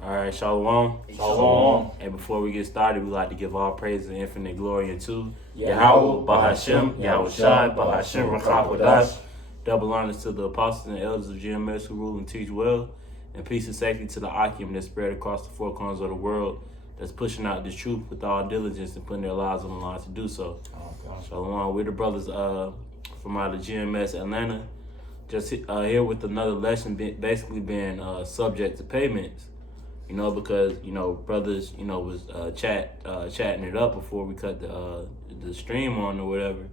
All right, Shalom. Shalom. And before we get started, we'd like to give all praise and infinite glory unto Yahweh, Bahashem, Yahweh Shai, Bahashem, Rakakwadash. Double honors to the apostles and elders of GMS who rule and teach well. And peace and safety to the Akim that spread across the four corners of the world, that's pushing out the truth with all diligence and putting their lives on the line to do so. Shalom. We're the brothers from out of GMS Atlanta. Just here with another lesson, basically being subject to payments. You know, because, you know, brothers, you know, was chatting it up before we cut the stream on or whatever.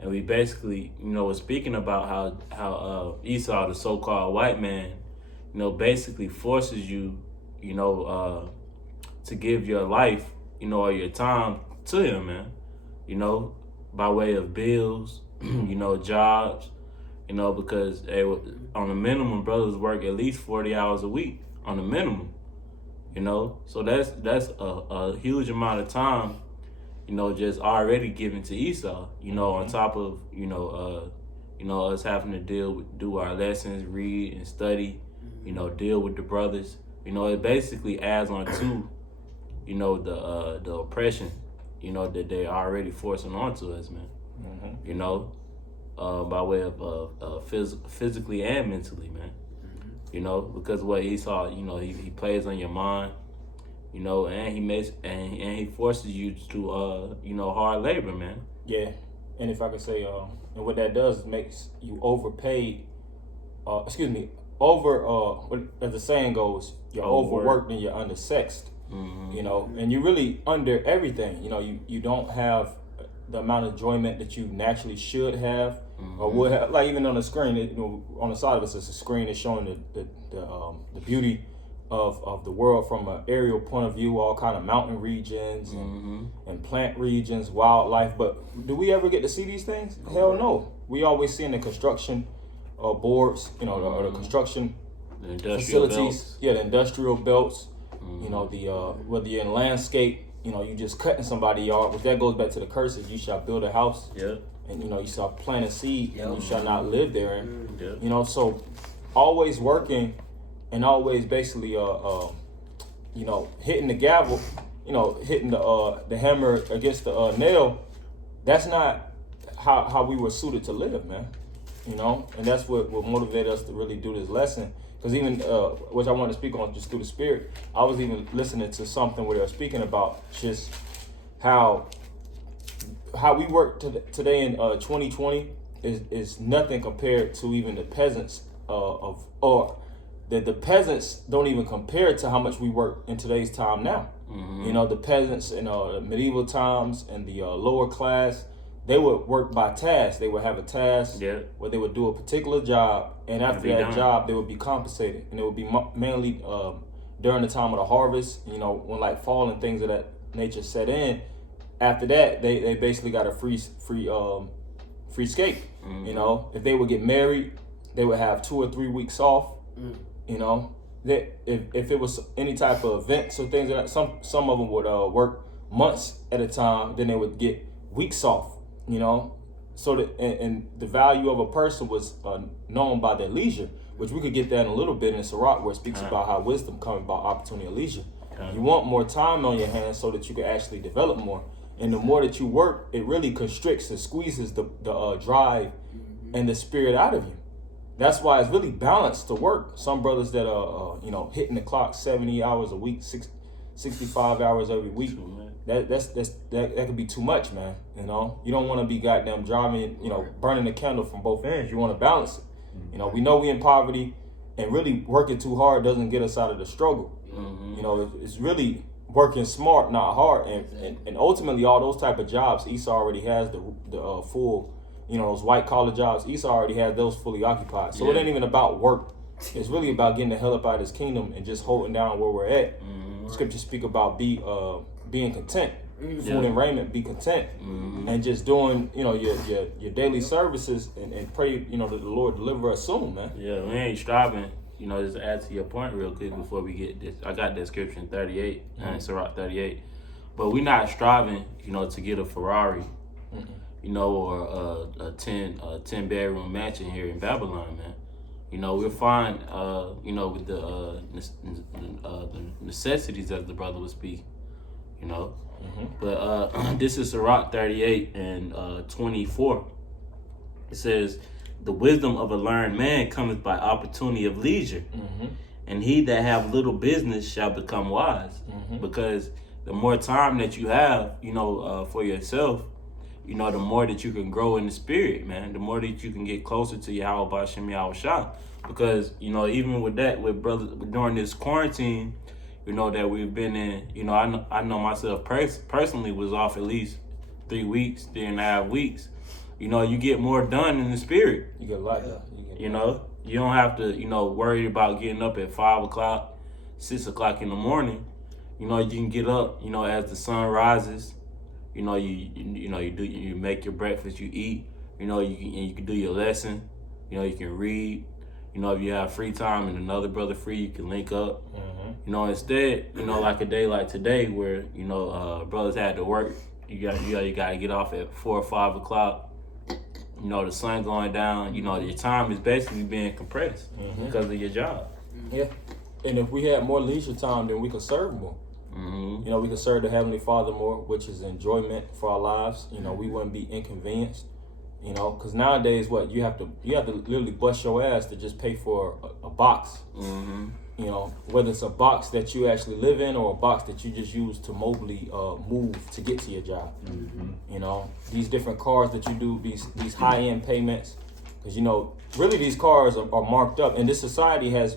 And we basically, you know, was speaking about how Esau, the so-called white man, you know, basically forces you, you know, to give your life, you know, or your time to him, man. You know, by way of bills, you know, jobs, you know, because on the minimum, brothers work at least 40 hours a week on the minimum. You know, so that's a huge amount of time, you know, just already given to Esau. You know, on top of you know us having to do our lessons, read and study, you know, deal with the brothers. You know, it basically adds on to, you know, the oppression, you know, that they're already forcing onto us, man. Mm-hmm. You know, by way of physically and mentally, man. You know, because what Esau, you know, he plays on your mind, you know, and he makes and he forces you to you know, hard labor, man. Yeah, and if I could say, and what that does is makes you overpaid. As the saying goes, you're overworked and you're undersexed. Mm-hmm. You know, and you're really under everything. You know, you don't have the amount of enjoyment that you naturally should have. Mm-hmm. Or would have, like even on the screen, you know, on the side of us, it's a screen that's showing the beauty of the world from an aerial point of view, all kind of mountain regions and plant regions, wildlife. But do we ever get to see these things? Hell no. We always see in the construction boards, you know, or the construction facilities, belts. Yeah, the industrial belts. You know, the whether you're in landscape, you know, you just cutting somebody's yard, which that goes back to the curses. You shall build a house. Yeah. And you know, you shall plant a seed, and you shall not live therein. Yeah. You know, so always working, and always basically, you know, hitting the gavel, you know, hitting the hammer against the nail. That's not how we were suited to live, man. You know, and that's what motivated us to really do this lesson. Because even which I want to speak on just through the spirit, I was even listening to something where they were speaking about just how we work today in 2020 is nothing compared to even the peasants the peasants don't even compare to how much we work in today's time now. Mm-hmm. You know, the peasants in medieval times and the lower class, they would work by task. They would have a task where they would do a particular job, and after that job, they would be compensated, and it would be mainly during the time of the harvest. You know, when like fall and things of that nature set in. After that, they basically got a free escape. Mm-hmm. You know, if they would get married, they would have 2 or 3 weeks off. You know, if it was any type of events or things like that, some of them would work months at a time. Then they would get weeks off. You know, so that and the value of a person was known by their leisure, which we could get that in a little bit in Sirach, where it speaks about how wisdom comes about opportunity and leisure. You want more time on your hands so that you can actually develop more. And the more that you work, it really constricts and squeezes the drive and the spirit out of you. That's why it's really balanced to work. Some brothers that are, you know, hitting the clock 70 hours a week, 65 hours every week. That could be too much, man. You know, you don't want to be goddamn driving, you know, burning the candle from both ends. You want to balance it. You know, we know we in poverty, and really working too hard doesn't get us out of the struggle. You know, it's really working smart, not hard, and ultimately all those type of jobs, Esau already has the full, you know, those white collar jobs. Esau already has those fully occupied. So it ain't even about work. It's really about getting the hell up out of his kingdom and just holding down where we're at. Scriptures speak about being content, food and raiment, be content, and just doing, you know, your daily services and pray, you know, that the Lord deliver us soon, man. Yeah, we ain't striving. You know, just add to your point real quick before we get this. I got that scripture in 38, Sirach 38. But we not striving, you know, to get a Ferrari, you know, or a 10 bedroom mansion here in Babylon, man. we'll find, with the necessities as the brother would speak, But this is Sirach 38 and 24. It says, the wisdom of a learned man cometh by opportunity of leisure. And he that have little business shall become wise. Because the more time that you have, for yourself, the more that you can grow in the spirit, man. The more that you can get closer to Yahweh B'Shem Yahushua. Because, even with that, with brothers, during this quarantine, that we've been in, I know myself personally was off at least 3 weeks, 3.5 weeks. You get more done in the spirit. You get a lot done. You don't have to, worry about getting up at 5 o'clock, 6 o'clock in the morning. You can get up, as the sun rises. You make your breakfast, you eat. You can do your lesson. You can read. If you have free time and another brother free, you can link up. Instead, like a day like today, where brothers had to work. You got to get off at 4 or 5 o'clock. The sun going down. Your time is basically being compressed because of your job. Yeah, and if we had more leisure time, then we could serve more. We could serve the Heavenly Father more, which is enjoyment for our lives. We wouldn't be inconvenienced. Because nowadays, you have to literally bust your ass to just pay for a box. Whether it's a box that you actually live in or a box that you just use to mobily move to get to your job. These different cars that you do, these high-end payments, because really these cars are marked up, and this society has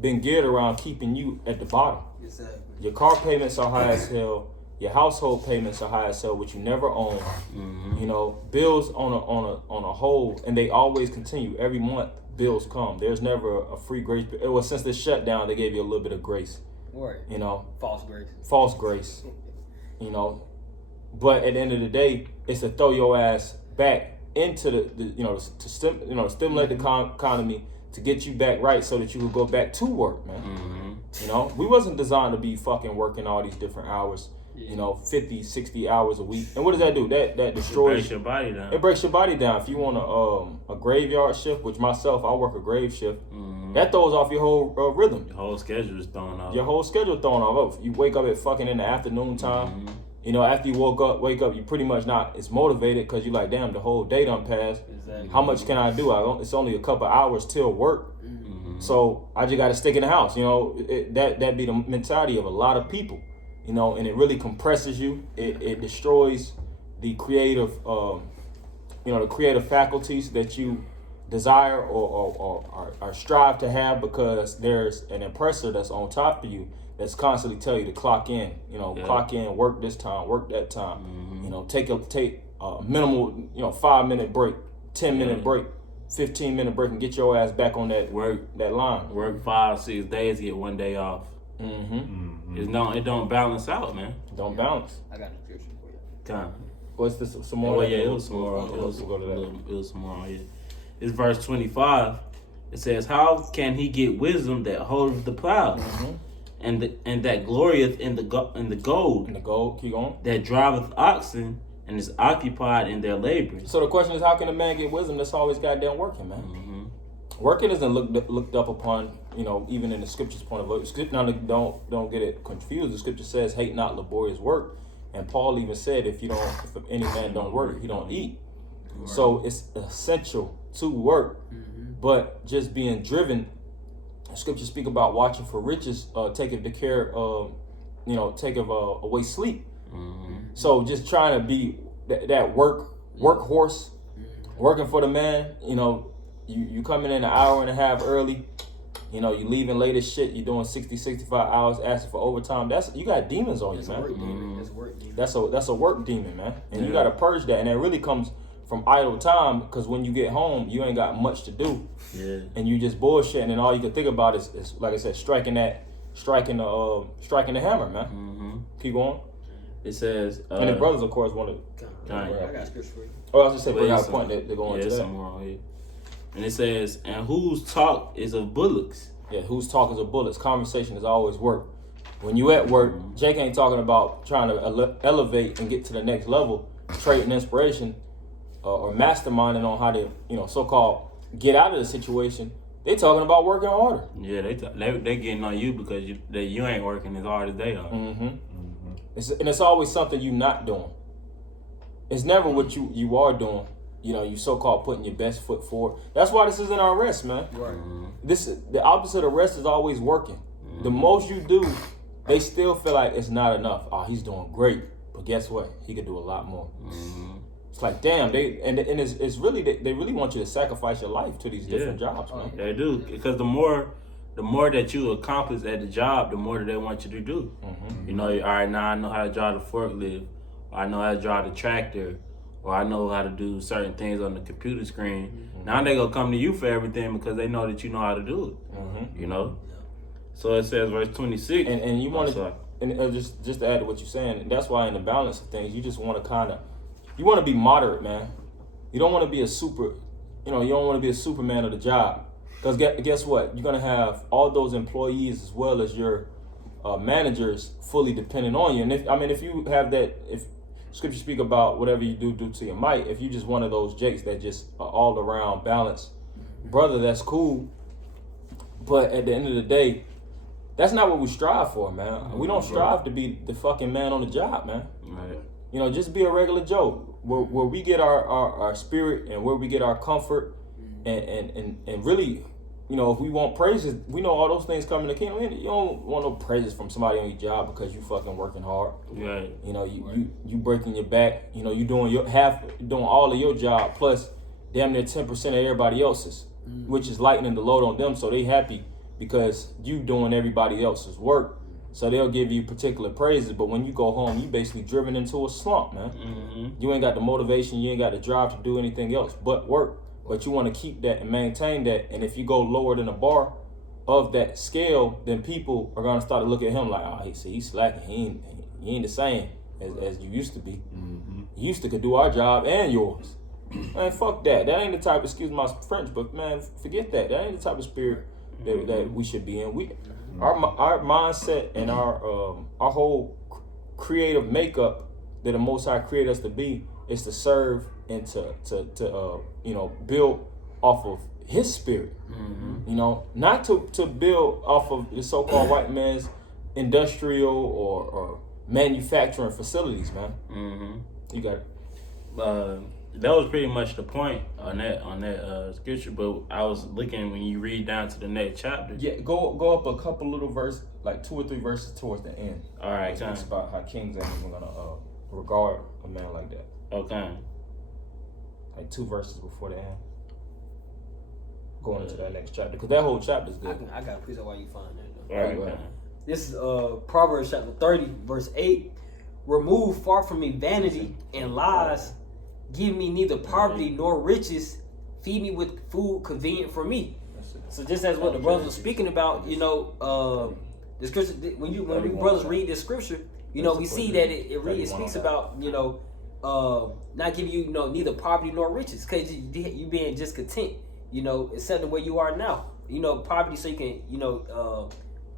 been geared around keeping you at the bottom. Exactly. Your car payments are high as hell. Your household payments are high as hell, which you never own. Bills on a whole, and they always continue. Every month, bills come. There's never a free grace. Since the shutdown, they gave you a little bit of grace. Right. False grace. False grace. But at the end of the day, it's to throw your ass back into to stimulate the economy, to get you back right so that you can go back to work, man. We wasn't designed to be fucking working all these different hours. 50, 60 hours a week. And what does that do? That destroys... It breaks your body down. It breaks your body down. If you want a graveyard shift, which myself, I work a grave shift, that throws off your whole rhythm. Your whole schedule is thrown off. Your whole schedule thrown off. You wake up at fucking in the afternoon time. After you wake up, you pretty much not as motivated because you're like, damn, the whole day done passed. Exactly. How much can I do? It's only a couple hours till work. So I just got to stick in the house. That be the mentality of a lot of people. And it really compresses you. It destroys the creative, the creative faculties that you desire or strive to have, because there's an oppressor that's on top of you that's constantly tell you to clock in. Clock in, work this time, work that time. Take a minimal, 5-minute break, 10-minute break, 15-minute break, and get your ass back on that line. Work 5-6 days, get 1 day off. It don't balance out, man. Don't balance. I got a description for you. Time. What's this? Some more? It was some more. It was some more. Yeah. It's verse 25. It says, "How can he get wisdom that holdeth the plow, and that glorieth in the gold? In the gold. Keep going. That driveth oxen and is occupied in their labor." So the question is, how can a man get wisdom that's always goddamn working, man? Working isn't looked up upon, even in the scripture's point of view. Now, don't get it confused. The scripture says, "Hate not laborious work," and Paul even said, if any man don't work, he don't eat. Right. So it's essential to work, but just being driven. The scripture speak about watching for riches, taketh the care of, taketh away sleep. So just trying to be that workhorse, working for the man, You coming in an hour and a half early, you leaving late as shit, you're doing 60, 65 hours, asking for overtime. You got demons on you, man. That's a work demon. That's a work demon, man. And you got to purge that. And that really comes from idle time, because when you get home, you ain't got much to do. Yeah. And you just bullshitting, and all you can think about is like I said, striking the hammer, man. Keep going. It says, and the brothers, of course, want to. I got a scripture for you. Oh, I was just saying, bring out a point that they're going to that. Somewhere on here. And it says, "And whose talk is of bullocks?" Yeah, whose talk is of bullocks? Conversation is always work. When you at work, Jake ain't talking about trying to elevate and get to the next level, trading inspiration, or masterminding on how to, so-called get out of the situation, they talking about working harder. Yeah, they getting on you because you ain't working as hard as they are. It's always something you not doing. It's never what you are doing. You so-called putting your best foot forward. That's why this isn't our rest, man. Right. The opposite of rest is always working. The most you do, they still feel like it's not enough. Oh, he's doing great, but guess what? He could do a lot more. It's like, damn, it's really they really want you to sacrifice your life to these different jobs, man. They do, because the more that you accomplish at the job, the more that they want you to do. All right, now I know how to drive the forklift, or I know how to drive the tractor, or I know how to do certain things on the computer screen. Now they gonna come to you for everything because they know that you know how to do it. So it says verse 26. And you want to, just to add to what you're saying, and that's why in the balance of things, you just want to you want to be moderate, man. You don't want to be you don't want to be a Superman of the job. Because guess what? You're going to have all those employees as well as your managers fully dependent on you. And if you have that, if Scripture speak about whatever you do to your might, if you just one of those jakes that just are all around balanced brother, that's cool. But at the end of the day, that's not what we strive for, man. We don't strive to be the fucking man on the job, man. Right. Just be a regular Joe. Where we get our spirit and where we get our comfort and really, if we want praises, we know all those things come in the kingdom. You don't want no praises from somebody on your job because you fucking working hard. Right. You breaking your back. You doing all of your job plus damn near 10% of everybody else's, which is lightening the load on them, so they happy because you doing everybody else's work. So they'll give you particular praises, but when you go home, you basically driven into a slump, man. You ain't got the motivation, you ain't got the drive to do anything else but work. But you want to keep that and maintain that. And if you go lower than the bar of that scale, then people are gonna start to look at him like, oh, he's slacking. He ain't the same as you used to be. You used to could do our job and yours. Man, fuck that. That ain't the type. Excuse my French, but man, forget that. That ain't the type of spirit that we should be in. Our mindset and our whole creative makeup that the Most High created us to be is to serve and to build off of His spirit. Not to build off of the so-called white man's industrial or manufacturing facilities, man. You got it. That was pretty much the point on that scripture. But I was looking when you read down to the next chapter. Yeah, go up a couple little verses, like 2 or 3 verses towards the end. All right, it talks about how kings ain't even gonna regard a man like that. Okay. Like 2 verses before the end. Going into that next chapter, because that whole chapter is good. I got a piece of why you find that. All right. Okay. This is Proverbs chapter 30, verse 8. Remove far from me vanity and lies. Give me neither poverty nor riches. Feed me with food convenient for me. So just as what the brothers were speaking about, the scripture. When you brothers read this scripture, we see that it speaks about not giving you neither poverty nor riches, because you being just content, accepting where you are now. Poverty so you can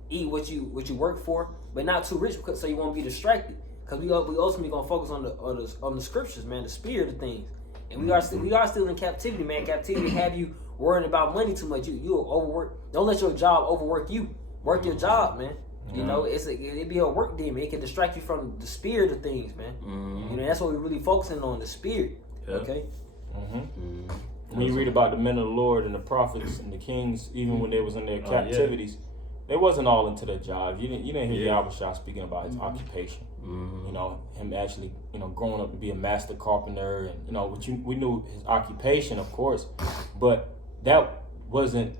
eat what you work for, but not too rich so you won't be distracted. Because we ultimately gonna focus on the scriptures, man, the spirit of things, and we are still in captivity, man. Captivity have you worrying about money too much. You overwork. Don't let your job overwork you. Work your job, man. It be a work demon. It can distract you from the spirit of things, man. That's what we're really focusing on, the spirit. Yep. Okay. When you read about the men of the Lord and the prophets and the kings, even when they was in their captivities, they wasn't all into their job. You didn't hear Yahweh Shah speaking about his occupation. Him actually, growing up to be a master carpenter, and we knew his occupation, of course, but that wasn't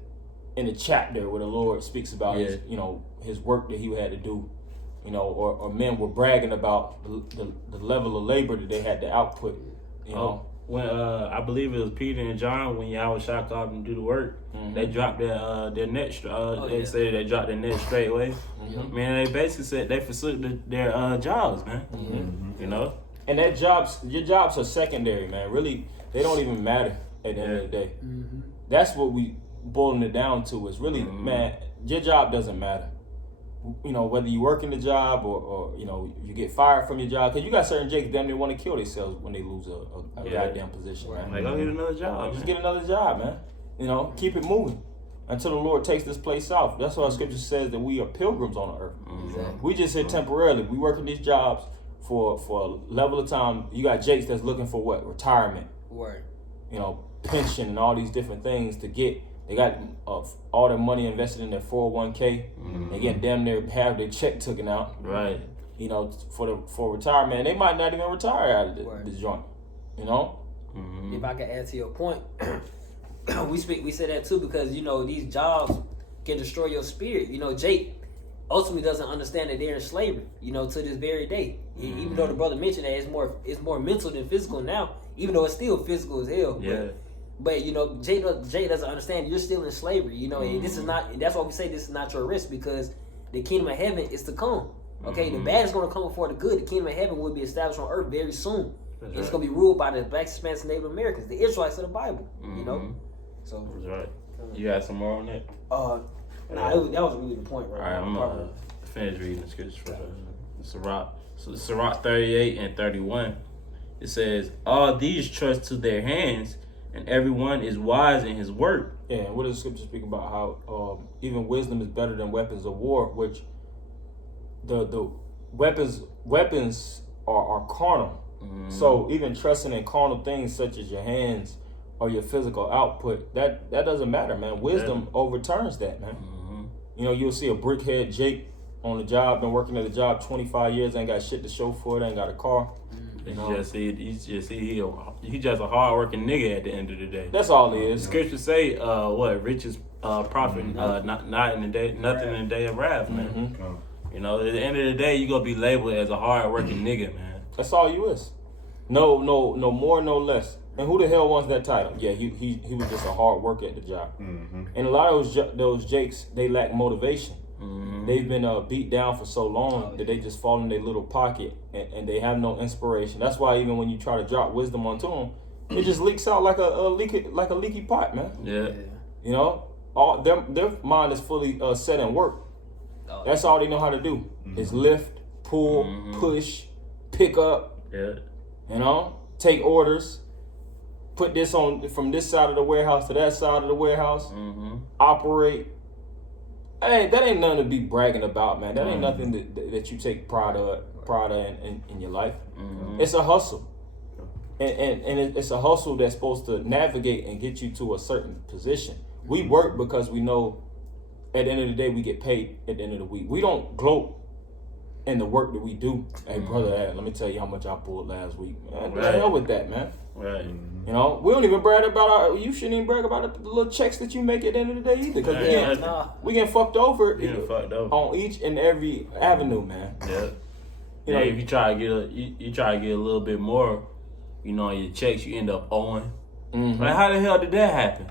in the chapter where the Lord speaks about his work that he had to do, or men were bragging about the level of labor that they had to output, When I believe it was Peter and John, when Yahweh Shah called them to do the work, they dropped their net. They said they dropped their net straight away. Man, they basically said they forsook their jobs, man. And that your jobs are secondary, man. Really, they don't even matter at the end of the day. That's what we boiling it down to is really, man, your job doesn't matter. Whether you work in the job or you get fired from your job, because you got certain jakes damn near want to kill themselves when they lose a goddamn position, man. Like, go get another job. Just get another job, man. keep it moving until the Lord takes this place out. That's why Scripture says that we are pilgrims on the earth. Exactly. We just here temporarily. We working these jobs for a level of time. You got Jakes that's looking for what? Retirement. Right. Pension and all these different things to get. They got all their money invested in their 401k. They get damn near have their check taken out. Right. For retirement. And they might not even retire out of this joint. If I can add to your point, we say that too because these jobs can destroy your spirit. Jake ultimately doesn't understand that they're in slavery. To this very day, even though the brother mentioned that it's more mental than physical now. Even though it's still physical as hell. Yeah. But Jay doesn't understand you're still in slavery. And this is not. That's why we say this is not your risk because the kingdom of heaven is to come. Okay, the bad is going to come before the good. The kingdom of heaven will be established on earth very soon. It's going to be ruled by the Black, Hispanics, and Native Americans, the Israelites of the Bible. So that's right. You got some more on that? That was really the point, right? All right, I'm gonna finish reading the scriptures for Sirach. So Sirach 38 and 31. It says, "All these trust to their hands, and everyone is wise in his work." Yeah, and what does the scripture speak about? How even wisdom is better than weapons of war, which the weapons are carnal. So even trusting in carnal things such as your hands or your physical output, that doesn't matter, man. Wisdom overturns that, man. You'll see a brickhead Jake on the job, been working at the job 25 years, ain't got shit to show for it, ain't got a car. He just a hard working nigga at the end of the day. That's all it is. Scripture say, riches profit not in the day, nothing in the day of wrath, man. At the end of the day, you gonna be labeled as a hard working nigga, man. That's all you is. No more, no less. And who the hell wants that title? Yeah, he was just a hard worker at the job. And a lot of those Jakes, they lack motivation. They've been beat down for so long that they just fall in their little pocket and they have no inspiration. That's why even when you try to drop wisdom onto them, it just leaks out like a leaky pot, man. Yeah. All their mind is fully set in work. That's all they know how to do is lift, pull, push, pick up. Yeah. Take orders. Put this on from this side of the warehouse to that side of the warehouse. Operate. Hey, that ain't nothing to be bragging about, man. That ain't nothing that you take pride in your life. It's a hustle, and it's a hustle that's supposed to navigate and get you to a certain position. We work because we know at the end of the day we get paid at the end of the week. We don't gloat in the work that we do. Hey, brother, let me tell you how much I pulled last week. Man, the hell with that, man. Right. We don't even brag about you shouldn't even brag about the little checks that you make at the end of the day either. Because we get fucked over on each and every avenue, man. Yeah. If you try to get a little bit more, on your checks, you end up owing. Like, how the hell did that happen?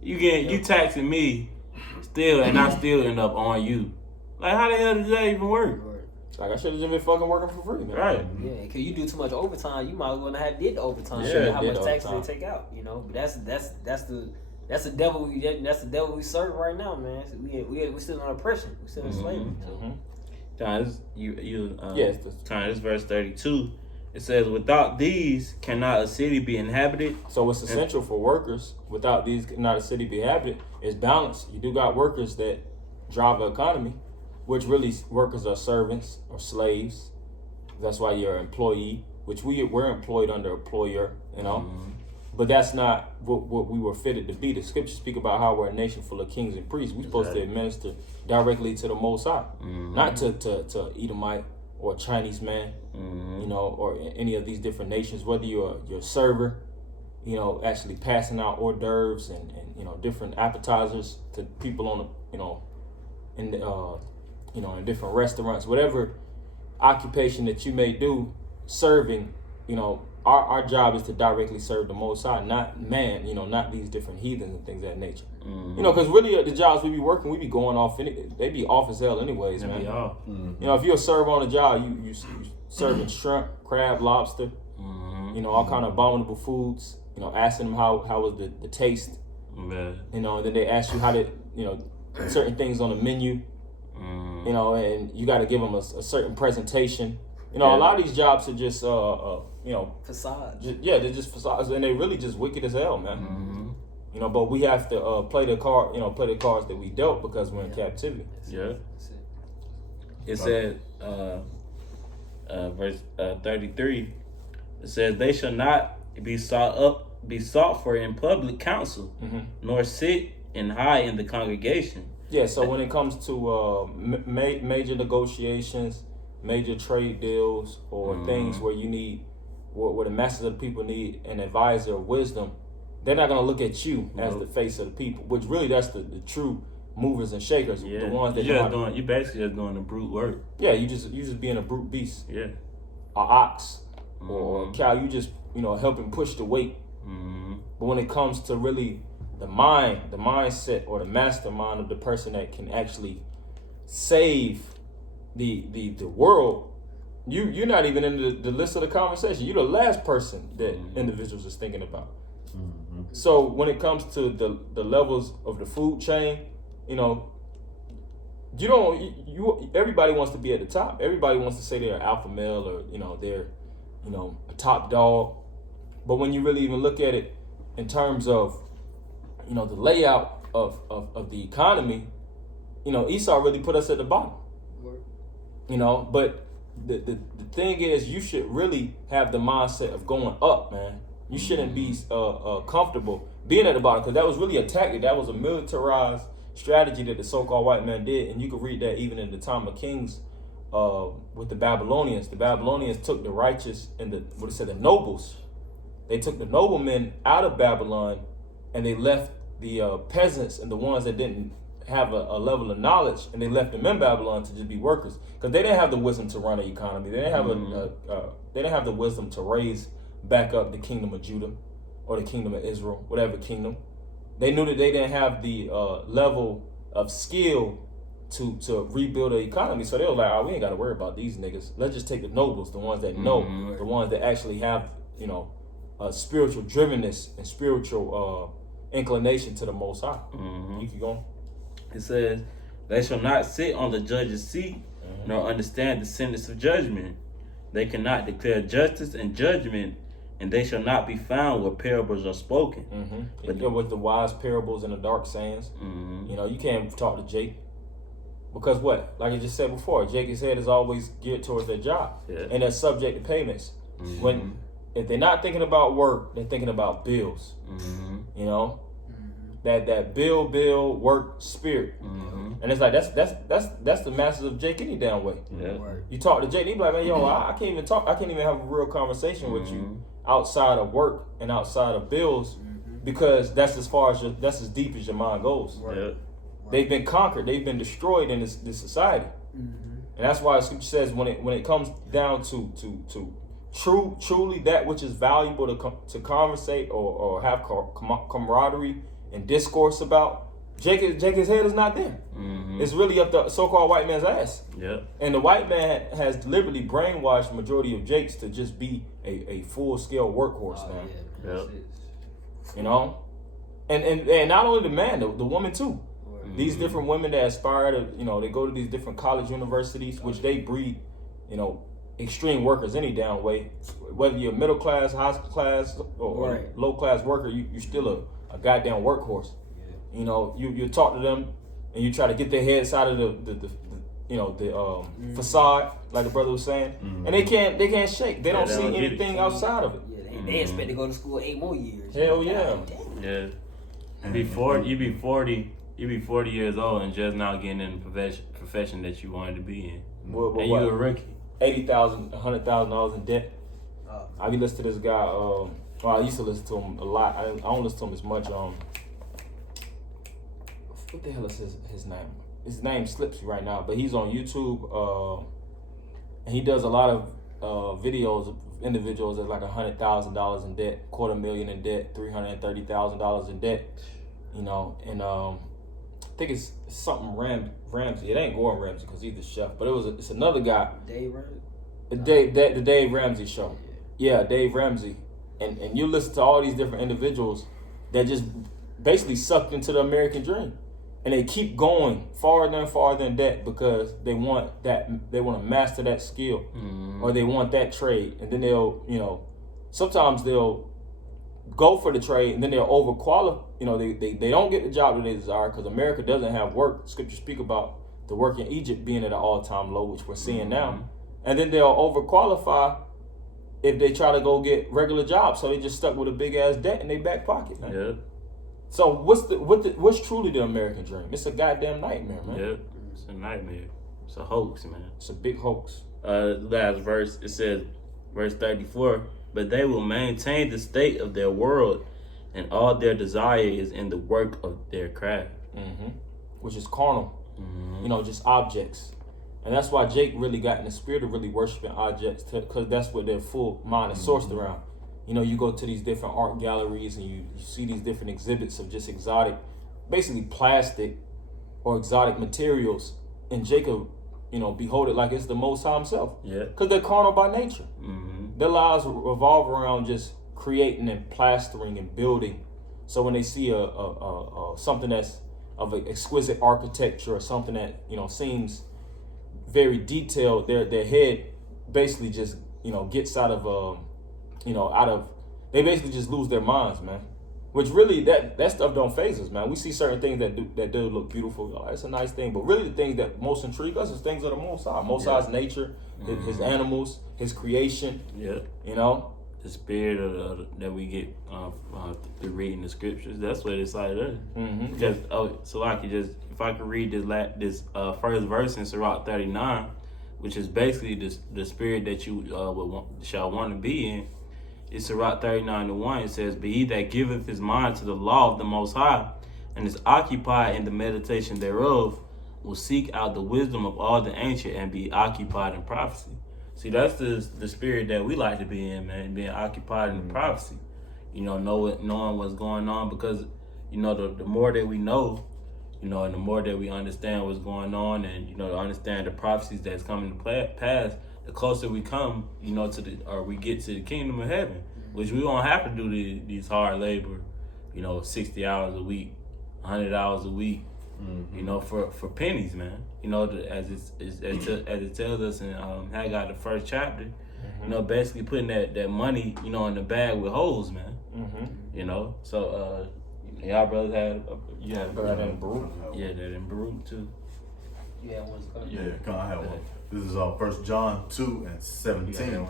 You taxing me still, and I still end up on you. Like, how the hell does that even work? Like, I should have just been fucking working for free, man. Right. Yeah, because you do too much overtime, you might as well not have did the overtime. Yeah, how much taxes they take out, But that's the devil we serve right now, man. We still on oppression. We still in slavery. This verse 32. It says, "Without these, cannot a city be inhabited?" So what's essential for workers, without these, cannot a city be inhabited, is balance. You do got workers that drive the economy, which really workers are servants or slaves. That's why you're an employee, which we're employed under employer, But that's not what we were fitted to be. The scriptures speak about how we're a nation full of kings and priests. We're supposed to administer directly to the Most High, not to Edomite or Chinese man, or any of these different nations. Whether you're a server, actually passing out hors d'oeuvres and different appetizers to people on in different restaurants, whatever occupation that you may do, serving, our job is to directly serve the Most High, not man, not these different heathens and things of that nature. Because really the jobs we be working, we be going off, they be off as hell anyways, man. If you're a server on a job, you serving shrimp, crab, lobster, all kind of abominable foods, asking them how was the taste, and then they ask you how to, certain things on the menu, and you got to give them a certain presentation. A lot of these jobs are just, facades. They're just facades, and they really just wicked as hell, man. But we have to play the cards that we dealt because we're in captivity. Yeah. It says, verse 33. It says, "They shall not be sought for in public council, nor sit and high in the congregation." Yeah. So when it comes to major negotiations, major trade deals, or things where you need, where the masses of the people need an advisor of wisdom, they're not going to look at you as the face of the people, which really that's the true movers and shakers, the ones that you basically just doing the brute work. Yeah, you just being a brute beast. Yeah. An ox or a cow, you just helping push the weight. But when it comes to really the mindset or the mastermind of the person that can actually save the world, you're not even in the list of the conversation. You're the last person that individuals is thinking about. So when it comes to the levels of the food chain, everybody wants to be at the top. Everybody wants to say they're an alpha male or they're a top dog. But when you really even look at it in terms of the layout of the economy, Esau really put us at the bottom. But the thing is, you should really have the mindset of going up, man. You shouldn't be comfortable being at the bottom, because that was really a tactic. That was a militarized strategy that the so-called white man did, and you can read that even in the time of Kings with the Babylonians. The Babylonians took the righteous and the nobles. They took the noblemen out of Babylon, and they left the peasants and the ones that didn't have a level of knowledge, and they left them in Babylon to just be workers, because they didn't have the wisdom to run the economy. They didn't have they didn't have the wisdom to raise back up the kingdom of Judah or the kingdom of Israel, whatever kingdom. They knew that they didn't have the level of skill to rebuild the economy. So they were like, we ain't got to worry about these niggas. Let's just take the nobles, the ones that know, the ones that actually have, spiritual drivenness and spiritual inclination to the Most High. You keep going. It says, "They shall not sit on the judge's seat, nor understand the sentence of judgment. They cannot declare justice and judgment, and they shall not be found where parables are spoken." But with the wise parables and the dark sayings, you can't talk to Jake. Because what? Like I just said before, Jake's head is always geared towards their job. Yeah. And they're subject to payments. If they're not thinking about work, they're thinking about bills. That bill work spirit. And it's like that's the masses of Jake any damn way. Yeah. You talk to Jake, he be like, man, I can't even talk. I can't even have a real conversation with you outside of work and outside of bills, because that's as deep as your mind goes. Yeah. They've been conquered. They've been destroyed in this society, and that's why the scripture says when it comes down to truly that which is valuable to conversate or have camaraderie and discourse about, Jacob's head is not there. It's really up the so-called white man's ass. Yeah. And the white man has deliberately brainwashed the majority of Jakes to just be a full-scale workhorse now. And not only the man, the woman too. These different women that aspire to, they go to these different college universities, which they breed, extreme workers any damn way. Whether you're middle class, high class, or low class worker, you're still a goddamn workhorse. You talk to them and you try to get their heads out of the facade, like the brother was saying, and they can't shake. They don't see anything outside of it. Yeah, they expect to go to school 8 more years. Hell yeah. Yeah. You be 40 years old and just now getting in the profession that you wanted to be in. And you a rookie. $80,000, $100,000 in debt. I be listening to this guy. I used to listen to him a lot. I don't listen to him as much. What the hell is his name? His name slips me right now, but he's on YouTube, and he does a lot of videos of individuals that's like $100,000 in debt, $250,000 in debt, $330,000 in debt. I think it's something Ramsey. It ain't Gordon Ramsay because he's the chef, but it's another guy. Dave Ramsey. The Dave Ramsey show. Yeah, Dave Ramsey. And you listen to all these different individuals that just basically sucked into the American dream. And they keep going farther and farther in debt because they want to master that skill, or they want that trade. And then they'll, sometimes they'll go for the trade, and then they're overqualified. You know, they don't get the job that they desire because America doesn't have work. Scriptures speak about the work in Egypt being at an all-time low, which we're seeing now. And then they'll overqualify if they try to go get regular jobs. So they just stuck with a big-ass debt in their back pocket, man. Yeah. So what's truly the American dream? It's a goddamn nightmare, man. Yeah. It's a nightmare. It's a hoax, man. It's a big hoax. Last verse, it says, verse 34, but they will maintain the state of their world, and all their desire is in the work of their craft. Which is carnal. You know, just objects. And that's why Jake really got in the spirit of really worshiping objects, because that's what their full mind is sourced around. You know, you go to these different art galleries and you see these different exhibits of just exotic, basically plastic or exotic materials, and Jacob, you know, behold it like it's the Most High himself. Yeah. Because they're carnal by nature. Their lives revolve around just creating and plastering and building. So when they see a something that's of an exquisite architecture or something that, you know, seems very detailed, their head basically just, you know, gets out of they basically just lose their minds, man. Which really that stuff don't faze us, man. We see certain things that do look beautiful. Oh, that's a nice thing, but really the things that most intrigue us is things of the Most High. Most High's nature, his animals, his creation. Yeah. You know, the spirit of that we get through reading the scriptures. That's what it's like. Just so I could just, if I could read this first verse in Sirach 39, which is basically the spirit that you shall want to be in. It's Sirach 39:1. It says, "But he that giveth his mind to the law of the Most High, and is occupied in the meditation thereof, will seek out the wisdom of all the ancient and be occupied in prophecy." See, that's the spirit that we like to be in, man, being occupied in prophecy. You know, knowing what's going on, because, you know, the more that we know, you know, and the more that we understand what's going on, and, you know, to understand the prophecies that's coming to pass, the closer we come, you know, we get to the kingdom of heaven, which we don't have to do these hard labor, you know, 60 hours a week, 100 hours a week, you know, for pennies, man. You know, as it tells us in Haggai, the first chapter, you know, basically putting that money, you know, in the bag with holes, man. You know, so y'all brothers had that in Baruch. Yeah, that in Baruch too. Yeah, one's coming. Yeah, can I have one? This is 1 John 2:17.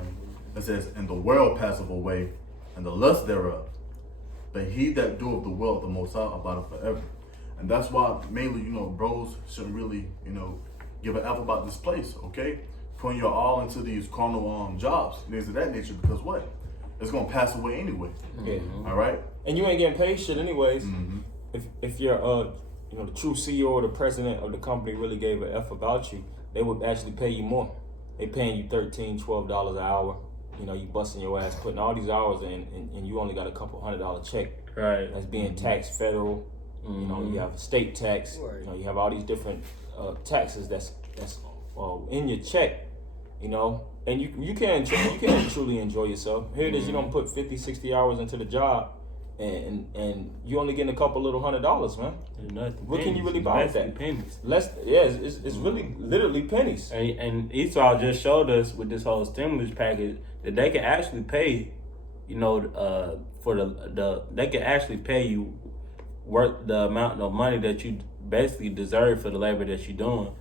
It says, "And the world passeth away, and the lust thereof. But he that doeth the will of the Most High abideth forever." And that's why mainly, you know, bros shouldn't really, you know, give an F about this place, okay? Putting your all into these carnal jobs, things of that nature, because what? It's gonna pass away anyway. Yeah. All right? And you ain't getting paid shit anyways. If you're you know, the true CEO or the president of the company really gave a F about you, they would actually pay you more. They paying you $13, $12 an hour. You know, you busting your ass, putting all these hours in, and you only got a couple $100 check. Right. That's being taxed federal. You know, you have state tax. You know, you have all these different taxes that's in your check. You know, and you can't truly enjoy yourself. Here it is, you don't put 50, 60 hours into the job, and you only getting a couple little $100, man. Nothing. What can you really buy with that? Pennies. It's really literally pennies. And Esau just showed us with this whole stimulus package that they can actually pay, you know, for they can actually pay you worth the amount of money that you basically deserve for the labor that you're doing.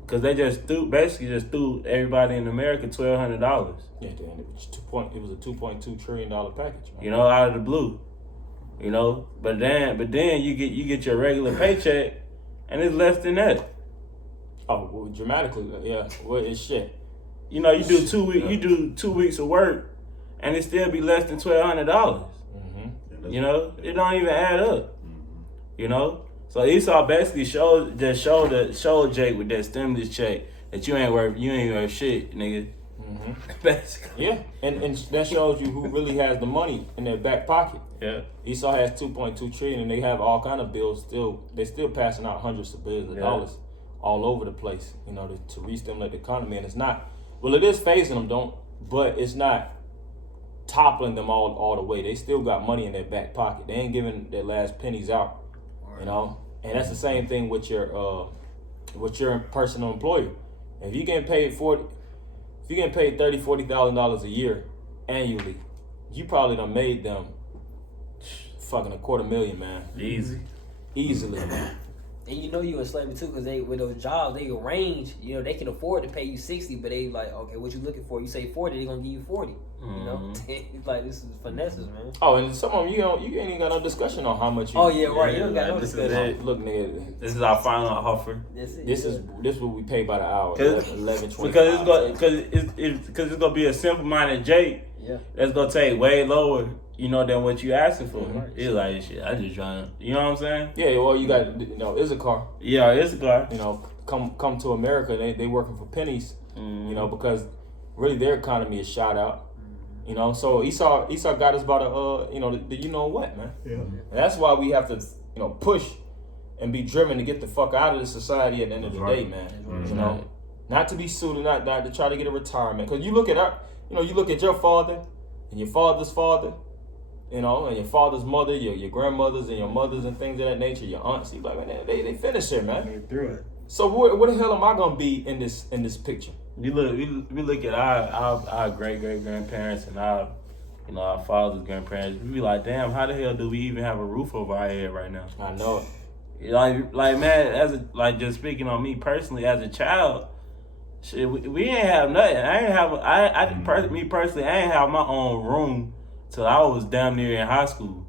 Because they just threw everybody in America $1,200. Yeah, it was a $2.2 trillion package, man. You know, out of the blue. You know, but then you get your regular paycheck, and it's less than that. Oh, well, dramatically, yeah. Well, it's shit. You know, you do 2 weeks of work, and it still be less than $1,200. You know, it don't even add up. You know, so Esau basically showed Jake with that stimulus check that you ain't worth shit, nigga. Basically. Yeah, and that shows you who really has the money in their back pocket. Yeah. Esau has 2.2 trillion, and they have all kind of bills. They're still passing out hundreds of billions of dollars all over the place. You know, to re-stimulate the economy, and it's not. Well, it is phasing them, but it's not toppling them all the way. They still got money in their back pocket. They ain't giving their last pennies out. You know, and that's the same thing with your personal employer. If you getting paid $30,000-$40,000 a year annually, you probably done made them fucking $250,000, man. Easily, man. And you know you in slavery too, because they with those jobs they arrange. You know they can afford to pay you 60, but they like, okay, what you looking for? You say 40, they gonna give you 40. You know, it's like this is finesses, man. Oh, and some of them you ain't even got no discussion on how much. You, Oh yeah, right. You don't got no this is discussion. it. Look, nigga. This is our final offer. That's it. This what we pay by the hour. 11, 25. Because it's gonna be a simple-minded Jake. Yeah. That's gonna take way lower, you know, than what you asking for. Right. It's like shit. I just trying to, you know what I'm saying? Yeah, well, you got Issachar. Yeah, it's a car. You know, come to America. They working for pennies. You know, because really their economy is shot out. You know, so Esau got us by the you know what, man. Yeah. And that's why we have to push and be driven to get the fuck out of the society at the end of the day, man. You know, not to be suited, not to try to get a retirement. Because you look at your father and your father's father, and your father's mother, your grandmothers and your mothers and things of that nature, your aunts. You like, man, they finished here, man. So where the hell am I gonna be in this picture? We look at our great grandparents and our father's grandparents. We be like, damn, how the hell do we even have a roof over our head right now? I know it. Like man, just speaking on me personally as a child, shit, we ain't have nothing. Me personally, I ain't have my own room till I was damn near in high school.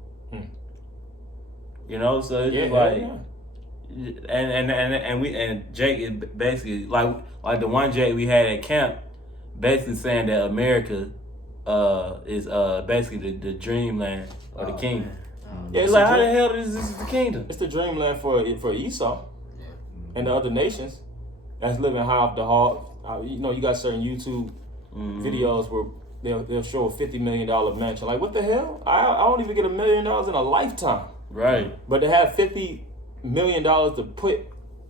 You know, so it's just like. Yeah. And Jake is basically like the one Jake we had at camp, basically saying that America is basically the dreamland or the kingdom. Yeah, It's like, how the hell is this the kingdom? It's the dreamland for Esau and the other nations that's living high off the hog. You got certain YouTube videos where they'll show a $50 million mansion. Like, what the hell? I don't even get $1 million in a lifetime. Right. But to have $50 million to put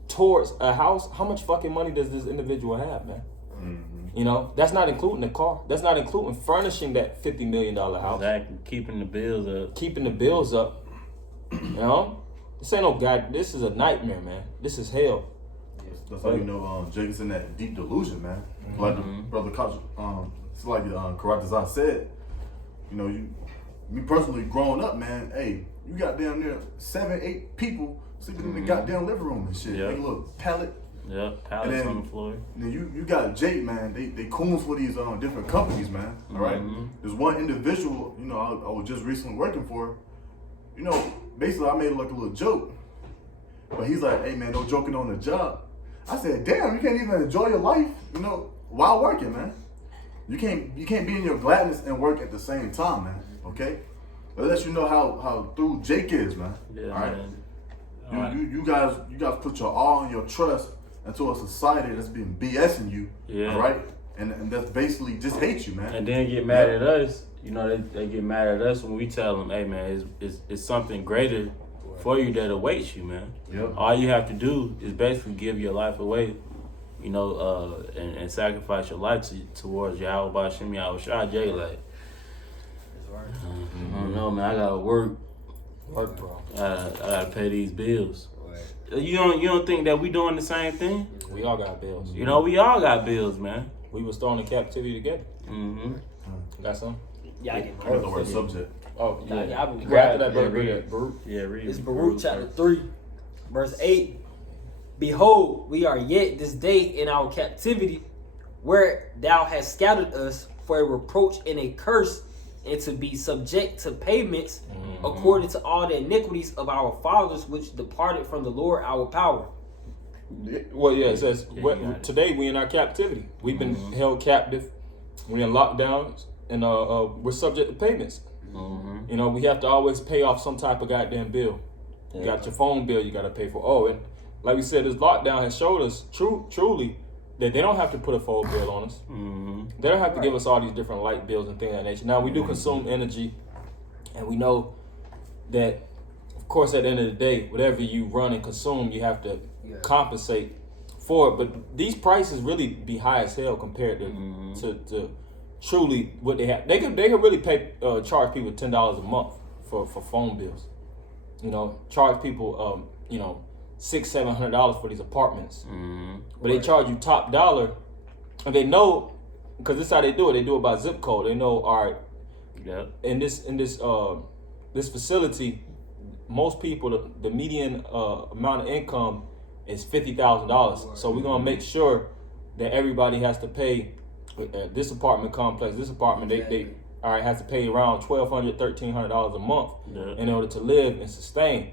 towards a house, how much fucking money does this individual have, man? You know, that's not including the car. That's not including furnishing that $50 million house. Exactly. Keeping the bills up. You know? This ain't no God. This is a nightmare, man. This is hell. That's how you know Jacob's in that deep delusion, man. Like the brother Koch, it's like Karatazar said, me personally growing up, man, hey, you got down there 7, 8 people sleeping in the goddamn living room and shit. Yeah. Make a little pallet. Yeah, pallets on the floor. Then you got Jake, man. They coons for these different companies, man. All right. There's one individual, I was just recently working for. Basically I made it like a little joke, but he's like, "Hey, man, no joking on the job." I said, "Damn, you can't even enjoy your life, while working, man. You can't be in your gladness and work at the same time, man. Okay." But let you know how through Jake is, man. Yeah, all right. Man. You guys put your all and your trust into a society that's been BSing you, all right, and that's basically just hate you, man. And then get mad at us. They get mad at us when we tell them, "Hey, man, it's something greater for you that awaits you, man. Yep. All you have to do is basically give your life away, and sacrifice your life towards Yahweh Bashim Yahweh Shah Jay. Like, I don't know, man. I gotta work, Bro. I gotta pay these bills. You don't think that we doing the same thing? We all got bills. We all got bills, man. We was thrown in captivity together. Got some? Yeah, I I got the word subject. Oh, yeah. Yeah, I believe Grab that. that, read Baruch. Yeah, read. It's Baruch chapter 3, verse 8. Behold, we are yet this day in our captivity, where thou hast scattered us for a reproach and a curse, and to be subject to payments according to all the iniquities of our fathers, which departed from the Lord our power. Well, yeah, it says Yeah, today we in our captivity. We've been held captive. We're in lockdowns, and we're subject to payments. We have to always pay off some type of goddamn bill. You got your phone bill you got to pay for. Oh, and like we said, this lockdown has showed us truly that they don't have to put a phone bill on us. They don't have to give us all these different light bills and things of that nature. Now, we do consume energy, and we know that, of course, at the end of the day, whatever you run and consume, you have to compensate for it. But these prices really be high as hell compared to truly what they have. They could really pay charge people $10 a month for phone bills. Charge people $600-$700 for these apartments. But they charge you top dollar, and they know, because this is how they do it. They do it by zip code. They know, all right, in this this facility, most people, the median amount of income is $50,000. So we're gonna make sure that everybody has to pay this apartment complex, this apartment, they all right, has to pay around $1,200, $1,300 a month in order to live and sustain.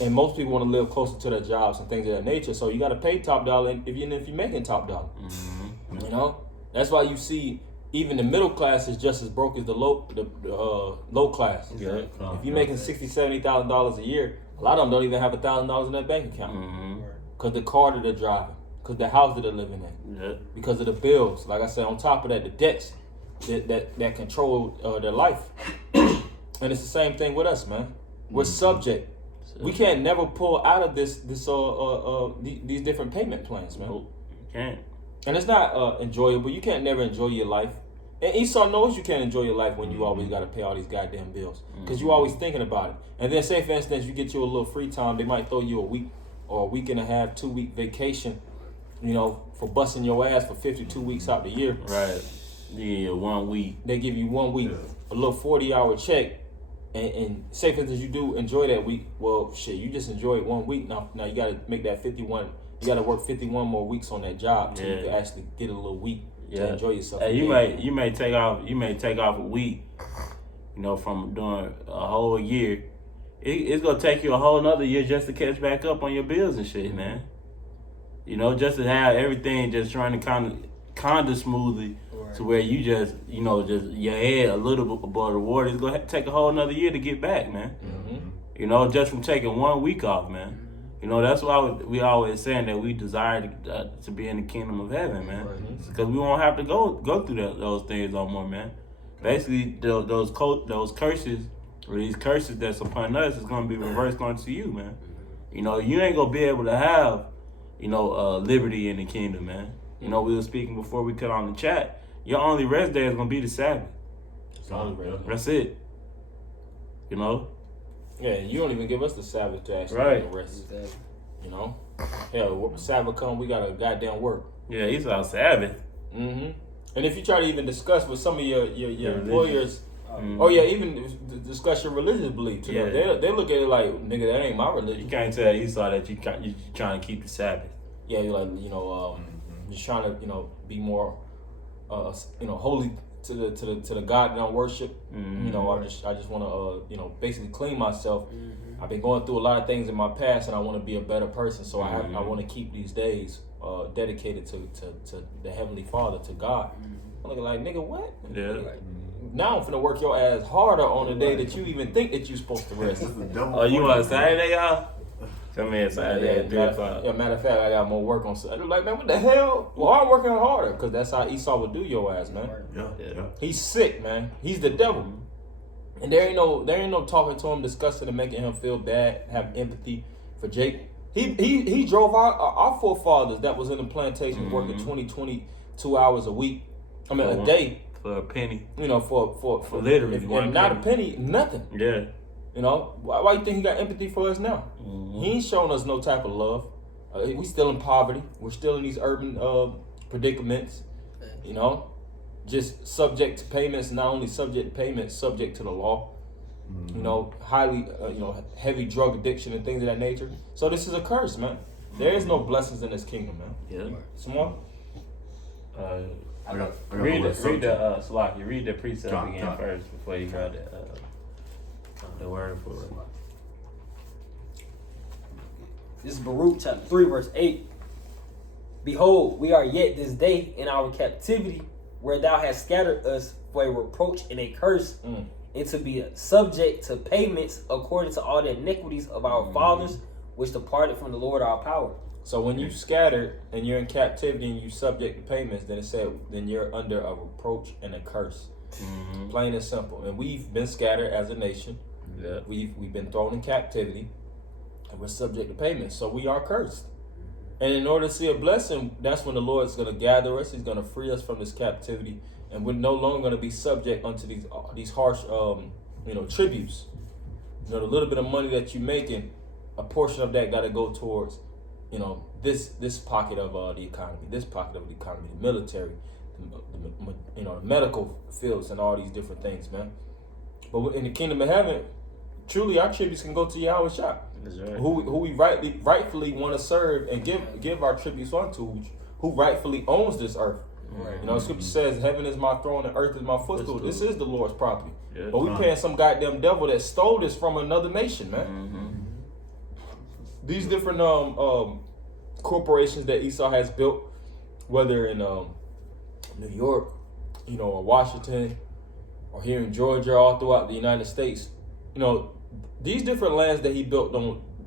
And most people want to live closer to their jobs and things of that nature. So you got to pay top dollar if you're making top dollar. Mm-hmm. You know, that's why you see even the middle class is just as broke as the low class. Yeah. If you're making $60,000, $70,000 a year, a lot of them don't even have $1,000 in their bank account because the car that they're driving, because the house that they're living in, because of the bills. Like I said, on top of that, the debts that control their life. And it's the same thing with us, man. We're subject. We can't never pull out of these different payment plans, man. Nope, you can't. And it's not enjoyable. You can't never enjoy your life. And Esau knows you can't enjoy your life when you always got to pay all these goddamn bills. Because you always thinking about it. And then say, for instance, you get you a little free time. They might throw you a week or a week and a half, 2-week vacation, you know, for busting your ass for 52 weeks out the year. Right. Yeah, 1 week. They give you 1 week, a little 40-hour check. And say for instance you do enjoy that week, well shit, you just enjoyed 1 week. Now you gotta make that 51. You gotta work 51 more weeks on that job till you can actually get a little week to enjoy yourself. Hey, you may take off a week, you know, from doing a whole year. It's gonna take you a whole nother year just to catch back up on your bills and shit, man. You know, just to have everything just trying to kind of smoothly. To where you just, you know, just your head a little bit above the water. It's gonna take a whole another year to get back, man. You know, just from taking 1 week off, man. You know, that's why we always saying that we desire to be in the kingdom of heaven, man. Because we won't have to go through those things no more, man. Basically, those curses or these curses that's upon us is gonna be reversed onto you, man. You know, you ain't gonna be able to have, you know, liberty in the kingdom, man. You know, we were speaking before we cut on the chat. Your only rest day is gonna be the Sabbath. That's it. You know. Yeah, you don't even give us the Sabbath to actually rest. You know. Hell, Sabbath come, we gotta goddamn work. Yeah, he's our Sabbath. And if you try to even discuss with some of your employers, even discuss your religious beliefs. You know, they look at it like, nigga, that ain't my religion. You can't tell Esau that you trying to keep the Sabbath. Yeah, you're like, you know, just trying to, you know, be more. You know, holy to the God that I worship. You know, I just want to you know, basically clean myself. I've been going through a lot of things in my past, and I want to be a better person. So I want to keep these days dedicated to the Heavenly Father, to God. I'm looking like, nigga, what? Yeah. Now I'm finna work your ass harder on the day that you even think that you're supposed to rest. Oh, you on Saturday, y'all? Come in Saturday at 3 o'clock. Yeah, matter of fact, I got more work on Saturday. Like, man, what the hell? Well, I'm working harder, because that's how Esau would do your ass, man. Yeah. He's sick, man. He's the devil. And there ain't no talking to him, discussing and making him feel bad, have empathy for Jake. He drove our forefathers that was in the plantation working 22 hours a week. I mean, a day. For a penny. You know, for literally if not a penny, nothing. Yeah. You know, why you think he got empathy for us now? He ain't showing us no type of love. We still in poverty. We're still in these urban predicaments. You know, just subject to payments. Not only subject to payments, subject to the law. You know, highly, you know, heavy drug addiction and things of that nature. So this is a curse, man. There is no blessings in this kingdom, man. Yeah. Small. Read the precept again first before you try the word for it. This is Baruch chapter 3, verse 8. Behold, we are yet this day in our captivity, where thou hast scattered us for a reproach and a curse, and to be subject to payments according to all the iniquities of our fathers, which departed from the Lord our power. So when you scattered and you're in captivity and you subject to payments, then it said, then you're under a reproach and a curse. Plain and simple. And we've been scattered as a nation. Yeah. We've been thrown in captivity, and we're subject to payments. So we are cursed. And in order to see a blessing, that's when the Lord's going to gather us. He's going to free us from this captivity, and we're no longer going to be subject unto these harsh, you know, tributes. You know, the little bit of money that you're making, a portion of that got to go towards, you know, this pocket of the economy, this pocket of the economy, the military, you know, the medical fields, and all these different things, man. But in the kingdom of heaven, truly our tributes can go to Yahweh Shah. That's right. Who we rightfully want to serve and give our tributes unto, who rightfully owns this earth. Right. You know, Scripture says, "Heaven is my throne and earth is my footstool." This is the Lord's property. Yeah. But we paying some goddamn devil that stole this from another nation, man. These different corporations that Esau has built, whether in New York, you know, or Washington, or here in Georgia, all throughout the United States, you know, these different lands that he built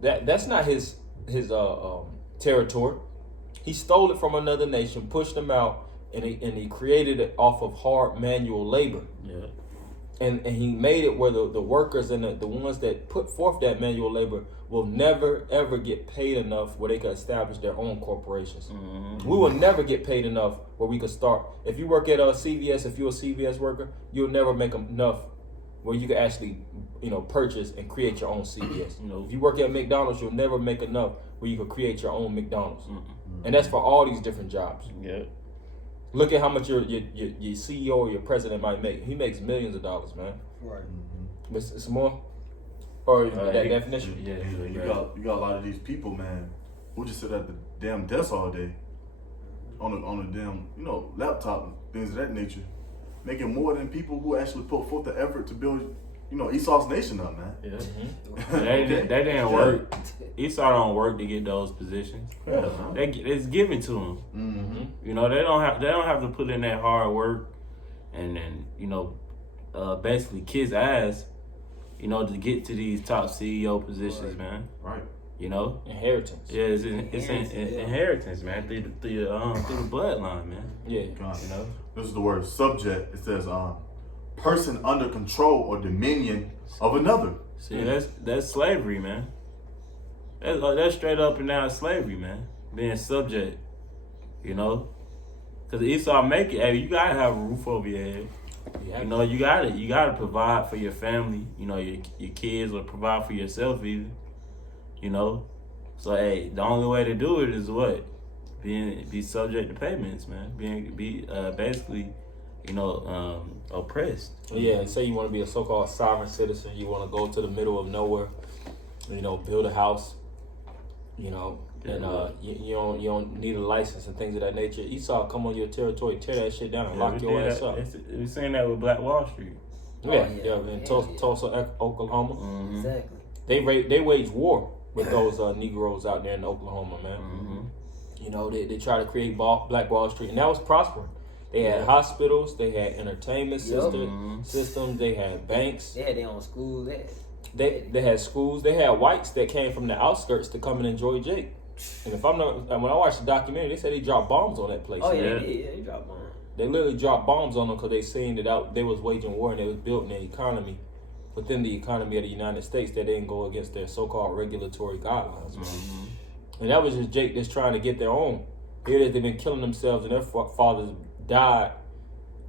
that's not his territory. He stole it from another nation, pushed them out, and he created it off of hard manual labor. Yeah. And he made it where the workers and the ones that put forth that manual labor will never ever get paid enough where they could establish their own corporations. We will never get paid enough where we could start. If you work at CVS, if you're a CVS worker, you'll never make enough where you can actually, you know, purchase and create your own CVS. You know, if you work at McDonald's, you'll never make enough where you can create your own McDonald's. And that's for all these different jobs. Yeah. Look at how much your CEO or your president might make. He makes millions of dollars, man. Right. But it's more, or that definition. Yeah. You got a lot of these people, man, who just sit at the damn desk all day on a damn, you know, laptop and things of that nature, making more than people who actually put forth the effort to build, you know, Esau's nation up, man. Yeah. They didn't work. Esau don't work to get those positions. Yeah. It's given to them. You know, they don't have to put in that hard work and then, you know, basically kiss ass, you know, to get to these top CEO positions, man. Right. You know, Inheritance. yeah, it's inheritance, man, through the bloodline, man. Yeah. God. You know, This is the word subject. It says person under control or dominion of another. see, that's slavery, man. That's straight up and down slavery, man. Being subject, you know, because Esau make it. Hey, you gotta have a roof over your head. Yeah. You know, you gotta provide for your family. You know, your kids, or provide for yourself even. You know, so hey, the only way to do it is what? Be subject to payments, man. Be basically, you know, oppressed. Yeah, say you want to be a so-called sovereign citizen. You want to go to the middle of nowhere, you know, build a house, you know, and you don't need a license and things of that nature. Esau come on your territory, tear that shit down, and lock your ass up. We seen that with Black Wall Street. In Tulsa, Oklahoma. Exactly. They wage war with those Negroes out there in Oklahoma, man. You know, they try to create Black Wall Street, and that was prospering. They had hospitals, they had entertainment systems, they had banks. They had their own schools. They had schools. They had whites that came from the outskirts to come and enjoy Jake. And if I'm not, when I watched the documentary, they said they dropped bombs on that place. Oh yeah, they dropped bombs. They literally dropped bombs on them because they seen that they was waging war and they was building an economy within the economy of the United States that didn't go against their so-called regulatory guidelines. And that was just Jake that's trying to get their own. Here they've been killing themselves and their fathers died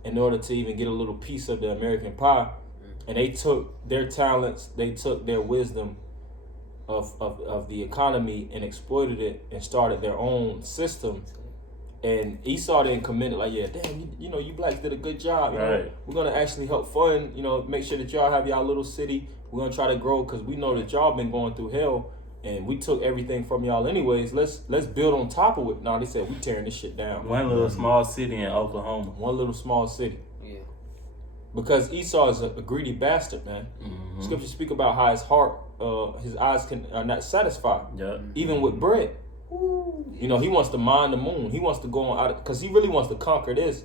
in order to even get a little piece of the American pie. And they took their talents, they took their wisdom of the economy and exploited it and started their own system. And Esau didn't commit it like, yeah, damn, you know, you blacks did a good job. You know, we're going to actually help fund, you know, make sure that y'all have y'all little city. We're going to try to grow because we know that y'all been going through hell and we took everything from y'all anyways. Let's build on top of it. No, they said, we tearing this shit down. One little small city in Oklahoma. One little small city. Yeah. Because Esau is a greedy bastard, man. Scripture speak about how his heart, his eyes are not satisfied. Even with bread. You know, he wants to mine the moon. He wants to go on out because he really wants to conquer this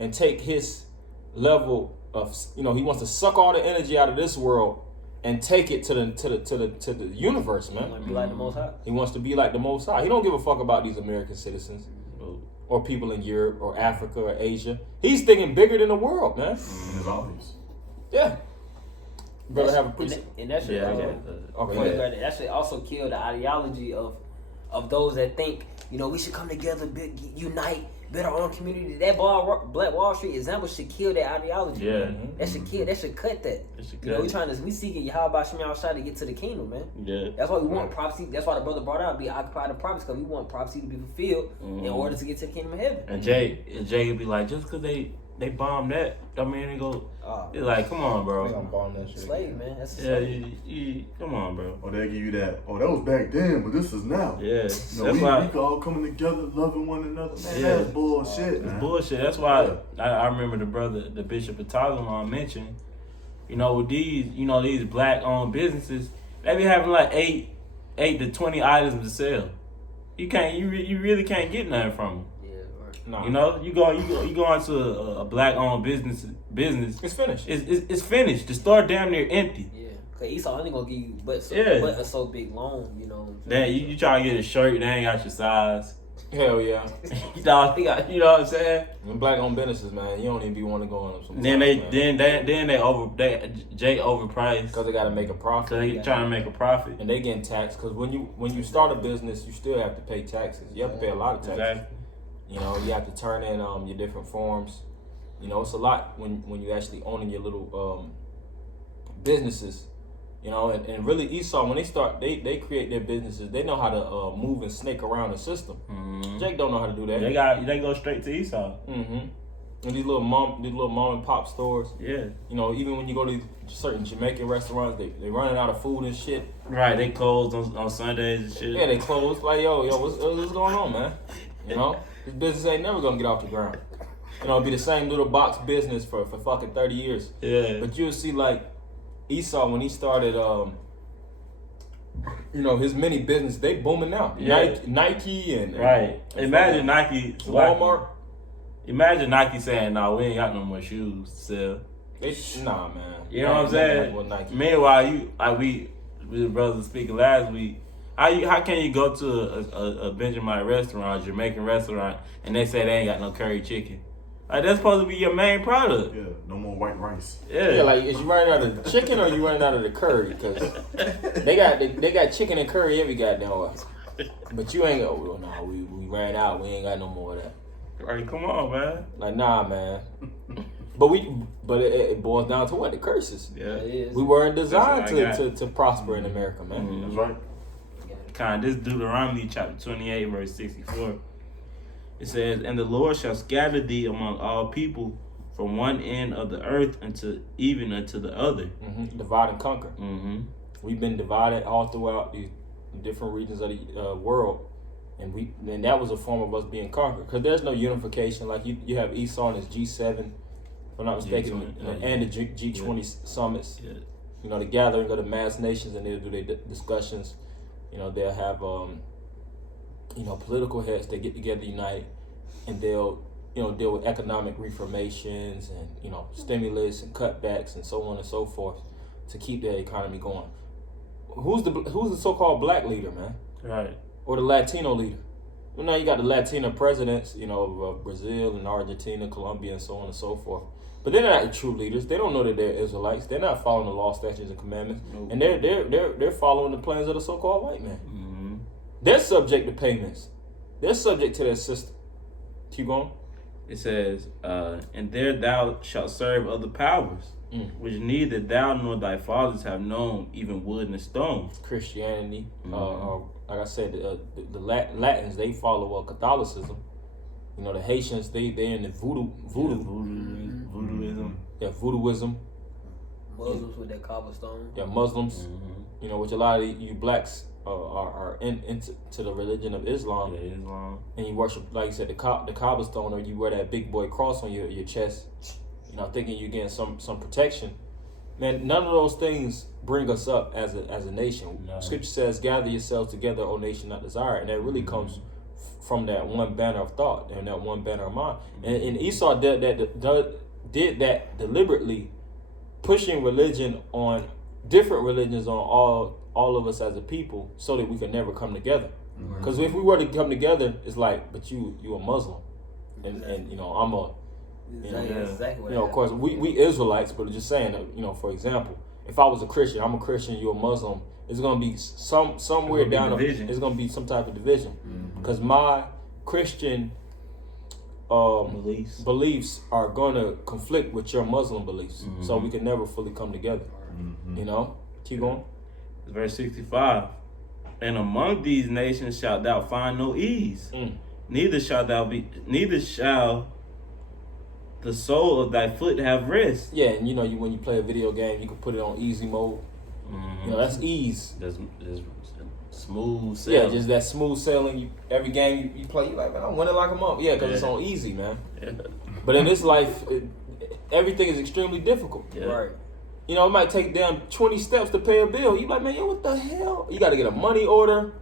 and take his level of, you know, he wants to suck all the energy out of this world and take it to the universe, man. He wants to be like the Most High. He wants to be like the Most High. He don't give a fuck about these American citizens or people in Europe or Africa or Asia. He's thinking bigger than the world, man. It's obvious. Yeah. Brother, have a pretty. And that should that should also kill the ideology of those that think, you know, we should come together, unite, build our own community. That Black Wall Street example should kill that ideology. That should kill. That should cut that. You know, we seeking Yahweh Shem Yahweh to get to the kingdom, man. That's why we want prophecy. That's why the brother brought out be occupied in promise, because we want prophecy to be fulfilled in order to get to the kingdom of heaven. And Jay would be like, just because they they bomb that. I mean, they go. Oh, It's like, come on, They gonna bro. bomb that shit. slave, man. That's a Yeah, slave. come on, bro. Or they give you that. Oh, that was back then, but this is now. Yeah, You know, that's we why. all coming together, loving one another. Man, Yeah. that's bullshit, It's man. bullshit. That's why I remember the Bishop of Tagalon mentioned, with these black-owned businesses, they be having like 8 to 20 items to sell. You really can't get nothing from them. Yeah, right. Nah. You go into a black-owned business. It's finished. It's finished. The store damn near empty. Yeah. Cause Esau only gonna give you but Yeah. a so big loan, you know. Then you try to get a shirt, they ain't got your size. Hell yeah. You know what I'm saying? Them black-owned businesses, man, you don't even be wanting to go on them sometimes. Then man. Jay overpriced. Because they got to make a profit. So they trying to make a profit. And they getting taxed because when you start a business, you still have to pay taxes. You have to pay a lot of taxes. Exactly. You have to turn in your different forms. It's a lot when you actually owning your little businesses. And really Esau, when they create their businesses, they know how to move and snake around the system. Mm-hmm. Jake don't know how to do that. They go straight to Esau. Mm-hmm. And these little mom and pop stores. Yeah. Even when you go to certain Jamaican restaurants, they running out of food and shit. Right. They closed on Sundays and shit. Yeah, they closed. Like, yo, what's going on, man? This business ain't never gonna get off the ground. It'll be the same little box business for fucking 30 years. Yeah. But you'll see, like, Esau, when he started, his mini business, they booming now. Yeah. Nike and Right. Imagine Nike. Walmart. Imagine Nike saying, "No, we ain't got no more shoes to sell." Nah, man. You know what I'm saying? Like Nike. Meanwhile, we the brothers speaking last week. How can you go to a Benjamin restaurant, Jamaican restaurant, and they say they ain't got no curry chicken? Like, that's supposed to be your main product. Yeah, no more white rice. Yeah, like, is you running out of the chicken or you running out of the curry? Because they got chicken and curry every goddamn way. But you ain't go, well, no, we ran out. We ain't got no more of that. Like, come on, man. Like, nah, man. But it boils down to what? The curses. Yeah. It is. We weren't designed That's what I to prosper in America, man. Mhm. That's right. This Deuteronomy chapter 28, verse 64. It says, "And the Lord shall scatter thee among all people from one end of the earth unto the other." Mm-hmm. Divide and conquer. Mm-hmm. We've been divided all throughout the different regions of the world, and that was a form of us being conquered. Because there's no unification. Like you have Esau and his G7, if I'm not mistaken, and the G20 summits. Yeah. The gathering of the mass nations, and they'll do their discussions. They'll have political heads that get together, unite, and they'll deal with economic reformations and stimulus and cutbacks and so on and so forth to keep their economy going. Who's the so-called black leader, man? Right. Or the Latino leader? Well, now you got the Latino presidents, of Brazil and Argentina, Colombia, and so on and so forth. But they're not the true leaders. They don't know that they're Israelites. They're not following the law, statutes, and commandments, Nope. and they're following the plans of the so-called white man. Mm-hmm. They're subject to payments. They're subject to their system. Keep going. It says, "And there thou shalt serve other powers, which neither thou nor thy fathers have known, even wood and stone." Christianity, like I said, the Latins, they follow Catholicism. The Haitians, they're in the Voodooism. Yeah, voodooism. Muslims with that cobblestone. Yeah, Muslims. Mm-hmm. Which a lot of you blacks are into the religion of Islam. Yeah, Islam. And you worship, like you said, the cobblestone, or you wear that big boy cross on your chest, thinking you're getting some protection. Man, none of those things bring us up as a nation. No. Scripture says, "Gather yourselves together, O nation not desired," and that really comes from that one banner of thought and that one banner of mind. And Esau did that deliberately, pushing religion on different religions on all of us as a people, so that we could never come together. Because if we were to come together, it's like, but you a Muslim, and I'm a, Exactly. of course we Israelites, but just saying that, for example, if I was a Christian, I'm a Christian, you're a Muslim, it's gonna be somewhere down. It's gonna be some type of division, because my Christian beliefs are gonna conflict with your Muslim beliefs, so we can never fully come together. Keep going. Verse 65. "And among these nations shalt thou find no ease, neither shall the sole of thy foot have rest. Yeah, and you know, when you play a video game, you can put it on easy mode. Mm-hmm. You know, that's ease. That's smooth sailing. Yeah, just that smooth sailing. Every game you play, you like, man, I'm winning like a month. Yeah, because it's Yeah. on easy, man. Yeah. But in this life, everything is extremely difficult. Yeah. Right. You know, it might take them 20 steps to pay a bill. You like, man, yo, what the hell? You got to get a money order.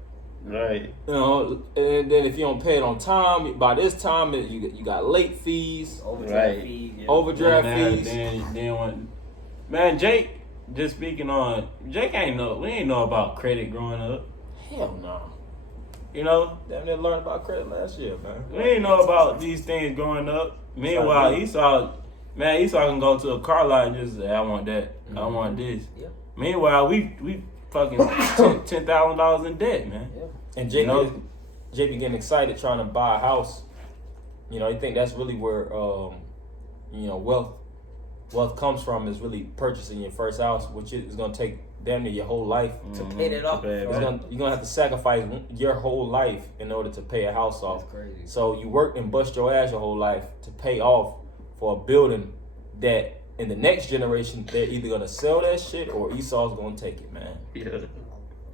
Right. You know, and then if you don't pay it on time, by this time you got late fees, Overdraft Right. fee. Yeah. overdraft fees. Then when, man, Jake. Just speaking on Jake, we ain't know about credit growing up. Hell no. You know, Damn near learned about credit last year, man. we ain't know about these things growing up. Meanwhile, Esau can go to a car lot and just say, I want that. I want this. Yeah. Meanwhile, we fucking $10,000 in debt, man. Yeah. And Jake, You know? Jake be getting excited trying to buy a house. You know, he think that's really where you know, wealth comes from, is really purchasing your first house, which is gonna take damn near your whole life. To pay that off. pay it You're back. gonna have to sacrifice your whole life in order to pay a house off. That's crazy. So you worked and bust your ass your whole life to pay off for a building that in the next generation they're either gonna sell that shit or Esau's gonna take it, man. Yeah.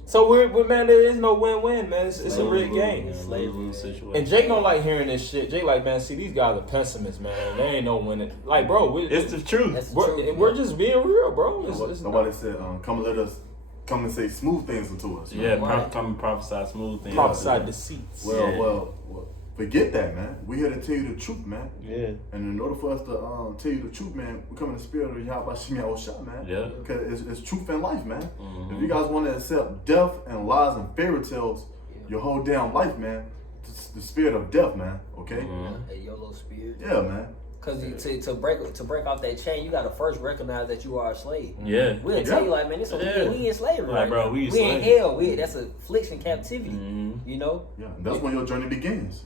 So we're man, there is no win-win, man. It's a rigged game. Slavery situation. And Jake don't like hearing this shit. Jake like, man, see, these guys are pessimists, man. They ain't no winning. Like, bro, It's the truth. That's the we're, truth, we're man. just being real, bro. It's Nobody said, come and say smooth things into us. Yeah, Right. come and prophesy smooth things. prophesied deceits. Well, Yeah. well, forget that, man. We here to tell you the truth, man. Yeah. And in order for us to tell you the truth, man, we come in the spirit of Yahweh Shemi Osha, man. Yeah. Because it's truth and life, man. Mhm. If you guys want to accept death and lies and fairy tales your whole damn life, man, it's the spirit of death, man. Okay? Mhm. A YOLO spirit. Yeah, man. Because to break off that chain, you gotta first recognize that you are a slave. Yeah. We'll tell you like, man, this we in slavery, Like, right bro, now. we in in hell. That's affliction, captivity. Mhm. You know. Yeah, and that's when your journey begins.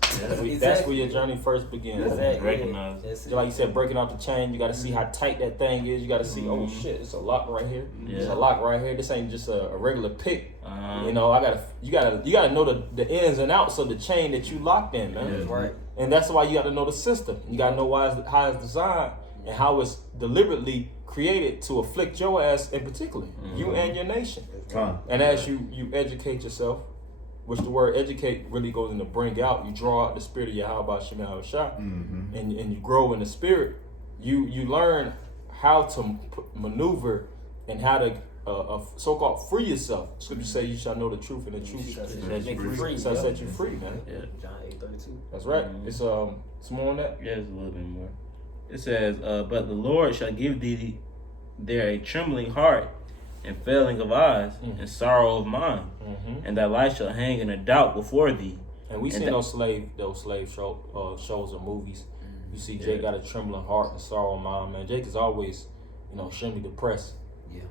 That's where your journey first begins. Exactly. Recognize. That's it. Just like you said, breaking off the chain, you got to see how tight that thing is. You got to see, oh shit, it's a lock right here. It's Yeah. a lock right here. This ain't just a regular pick. Uh-huh. You know, you gotta know the ins and outs of the chain that you locked in, man. That's right. And that's why you got to know the system. You got to know how it's designed and how it's deliberately created to afflict your ass in particular, you and your nation. Come. And as you educate yourself, which the word educate really goes into bring out, you draw out the spirit of Yahweh Shema Shah, Mm-hmm. and you grow in the spirit, you learn how to maneuver and how to so-called free yourself. Scripture say you shall know the truth, and the truth shall Set you free. shall set you free, man. Yeah. John 8:32. That's right. It's some more on that. Yeah, it's a little bit more. It says, but the Lord shall give thee there a trembling heart and failing of eyes and sorrow of mind, and thy life shall hang in a doubt before thee. And we seen those slave shows or movies. You see Jake got a trembling heart and sorrow of mind, man. Jake is always, extremely depressed. Yeah.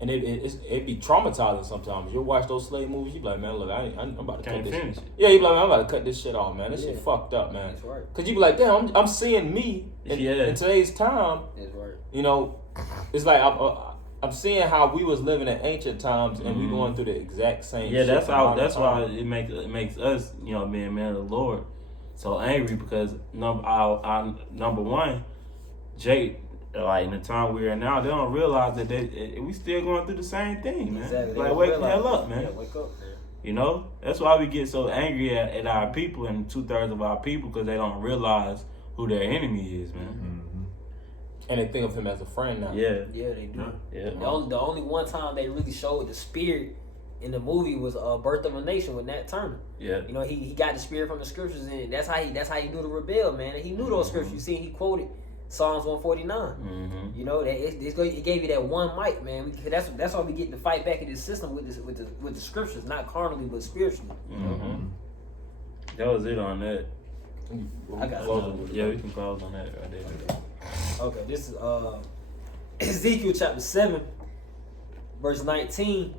And it be traumatizing sometimes. You'll watch those slave movies, you be like, man, look, I'm about to Can't cut this. finish it. Yeah, you be like, man, I'm about to cut this shit off, man. This shit Yeah. fucked up, man. That's right. Cause you be like, damn, I'm seeing me in today's time. That's right. It's like I'm seeing how we was living in ancient times, and we going through the exact same. Yeah, shit that's in how. modern That's why time. it makes us, being men of the Lord, so angry because number one, Jake, like in the time we're in now, they don't realize that we still going through the same thing, man. Exactly. They Like don't wake the realize hell up, that. man. Yeah, wake up, man. That's why we get so angry at our people and 2/3 of our people because they don't realize who their enemy is, man. Mm-hmm. And they think of him as a friend now. Yeah, Yeah, they do. yeah. The only one time they really showed the spirit in the movie was Birth of a Nation with Nat Turner. Yeah. He got the spirit from the scriptures, and that's how he knew to rebel, man. And he knew those scriptures. You see, he quoted Psalms 149. Mm-hmm. It gave you that one mic, man. That's why we get to fight back in this system with the scriptures, not carnally but spiritually. Mm-hmm. That was it on that. I got Yeah, we can close on that right there. Okay, this is Ezekiel chapter 7, verse 19.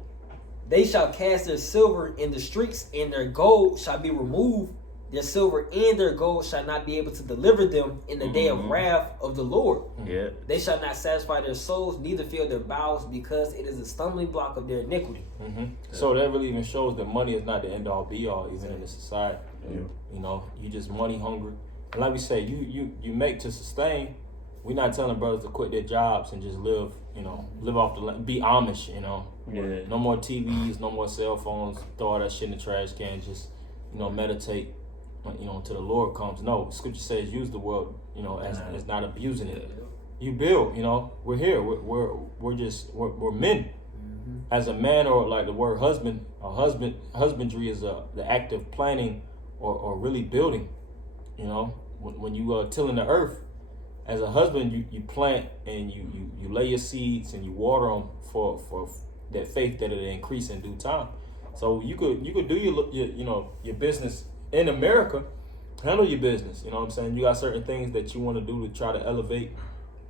They shall cast their silver in the streets, and their gold shall be removed. Their silver and their gold shall not be able to deliver them in the day of wrath of the Lord. Yeah. They shall not satisfy their souls, neither fill their bowels, because it is a stumbling block of their iniquity. So that really even shows that money is not the end all be all, even in the society. Yeah. You just money hungry. And like we say, you make to sustain. We're not telling brothers to quit their jobs and just live, live off the land, be Amish, Yeah. No more TVs, no more cell phones, throw all that shit in the trash can, just, meditate, until the Lord comes. No, Scripture says use the world, as not abusing it. You build, we're here, we're men. As a man, or like the word husband, husbandry is the act of planting or really building, when you are tilling the earth. As a husband, you plant and you lay your seeds and you water them for that faith that it'll increase in due time. So you could do your business in America, handle your business. You know what I'm saying? You got certain things that you want to do to try to elevate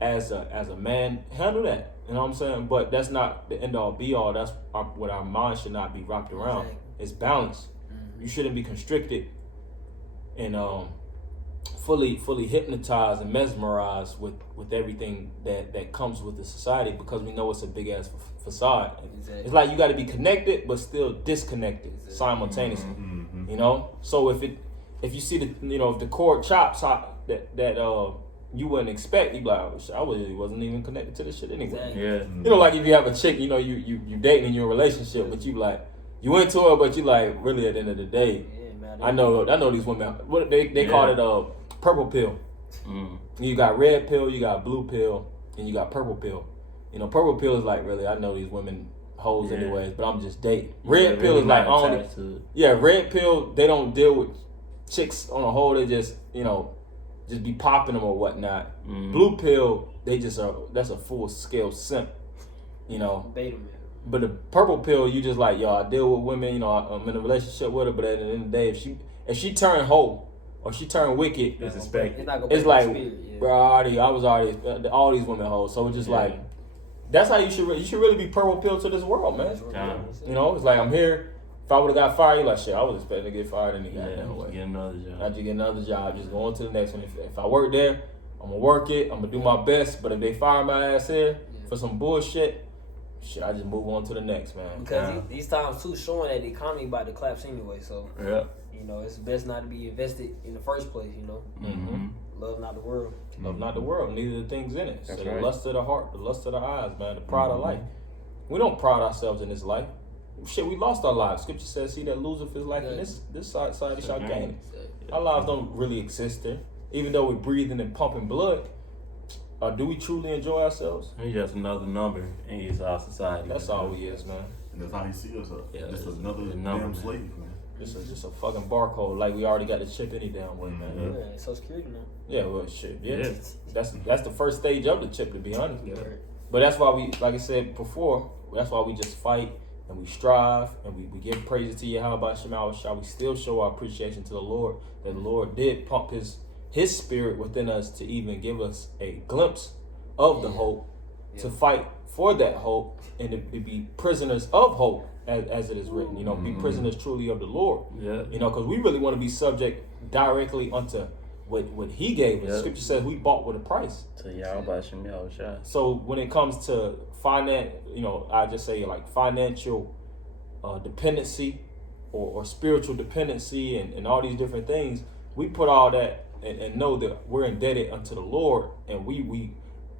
as a man. Handle that. You know what I'm saying? But that's not the end all be all. That's what our mind should not be wrapped around. Exactly. It's balance. You shouldn't be constricted and fully hypnotized and mesmerized with everything that comes with the society, because we know it's a big ass facade. Exactly. It's like you got to be connected but still disconnected simultaneously. So if you see if the cord chops that you wouldn't expect, you be like, I wasn't even connected to this shit anyway. Exactly. Yeah. Like if you have a chick, you dating in your relationship, but you into her, but you like really at the end of the day. Yeah, man, I know these women. What they call it purple pill. You got red pill, you got blue pill, and you got purple pill. Purple pill is like, really, I know these women hoes anyways, but I'm just dating. Red pill is like only. Red pill, they don't deal with chicks on a whole. They just just be popping them or whatnot. Blue pill, they just that's a full scale simp. Beta man. But the purple pill, you just like, I deal with women, I'm in a relationship with her, but at the end of the day, if she turn hoe or she turn wicked, It's expected. it's like, bro, I was already all these women hoes. So it's just like, that's how you should really be purple pill to this world, man. It's like, I'm here. If I would have got fired, you like, shit, I was expecting to get fired any goddamn way. Get another job. I just get another job, just go on to the next one. If I work there, I'm gonna work it. I'm gonna do my best. But if they fire my ass here for some bullshit, shit, I just move on to the next, man. Because these times too showing that the economy about to collapse anyway. So it's best not to be invested in the first place. Love not the world. Love not the world, neither the things in it. That's So right. the lust of the heart, the lust of the eyes, man, the pride of life. We don't pride ourselves in this life. Shit, we lost our lives. Scripture says, "He that loseth his life in this society shall gain it." Our lives don't really exist there, even though we're breathing and pumping blood. Do we truly enjoy ourselves? He's just another number in our society. That's all we is, man. And that's how he sees us. Just another the damn number, man. slave, man. Just a fucking barcode. Like we already got the chip any damn way, man. Yeah, Social Security now. Yeah, well, shit. Yeah, Yeah. that's the first stage of the chip, to be honest. Yeah. But that's why we, like I said before, that's why we just fight and we strive and we give praises to Yahweh Shema Shah. We still show our appreciation to the Lord, that the Lord did pump his spirit within us to even give us a glimpse of the hope, to fight for that hope and to be prisoners of hope, as it is written. Be prisoners truly of the Lord. Yeah. Because we really want to be subject directly unto what he gave us. Yeah. Scripture says we bought with a price. So Yahweh Shem Shah. So when it comes to finance, I just say like financial dependency or spiritual dependency and all these different things, we put all that and know that we're indebted unto the Lord, and we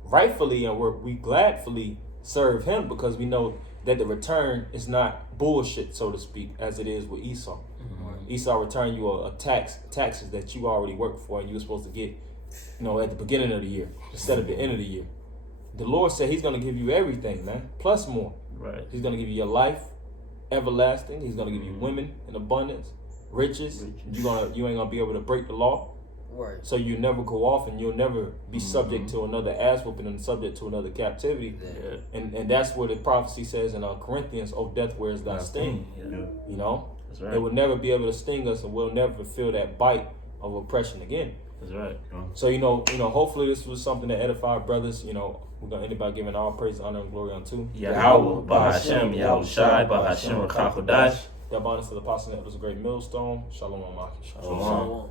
rightfully and we gladfully serve him, because we know that the return is not bullshit, so to speak, as it is with Esau. Esau returned you a taxes that you already worked for and you were supposed to get, at the beginning of the year instead of the end of the year. The Lord said he's going to give you everything, man, plus more. Right. He's going to give you your life, everlasting. He's going to give you women in abundance, riches. You ain't going to be able to break the law. Right. So you never go off and you'll never be subject to another ass whooping and subject to another captivity. Yeah. And that's where the prophecy says in Corinthians, "Oh, death, where is thy sting?" Yeah. That's right. They will never be able to sting us, and we'll never feel that bite of oppression again. That's right. So hopefully this was something that edified brothers. We're gonna end by giving all praise, honor, and glory unto Yahweh, Bahashem, Yahweh Shai, Bahashem, Rakakodash. the abundance of the apostle that was a great millstone. Shalom, Alaikum. Shalom.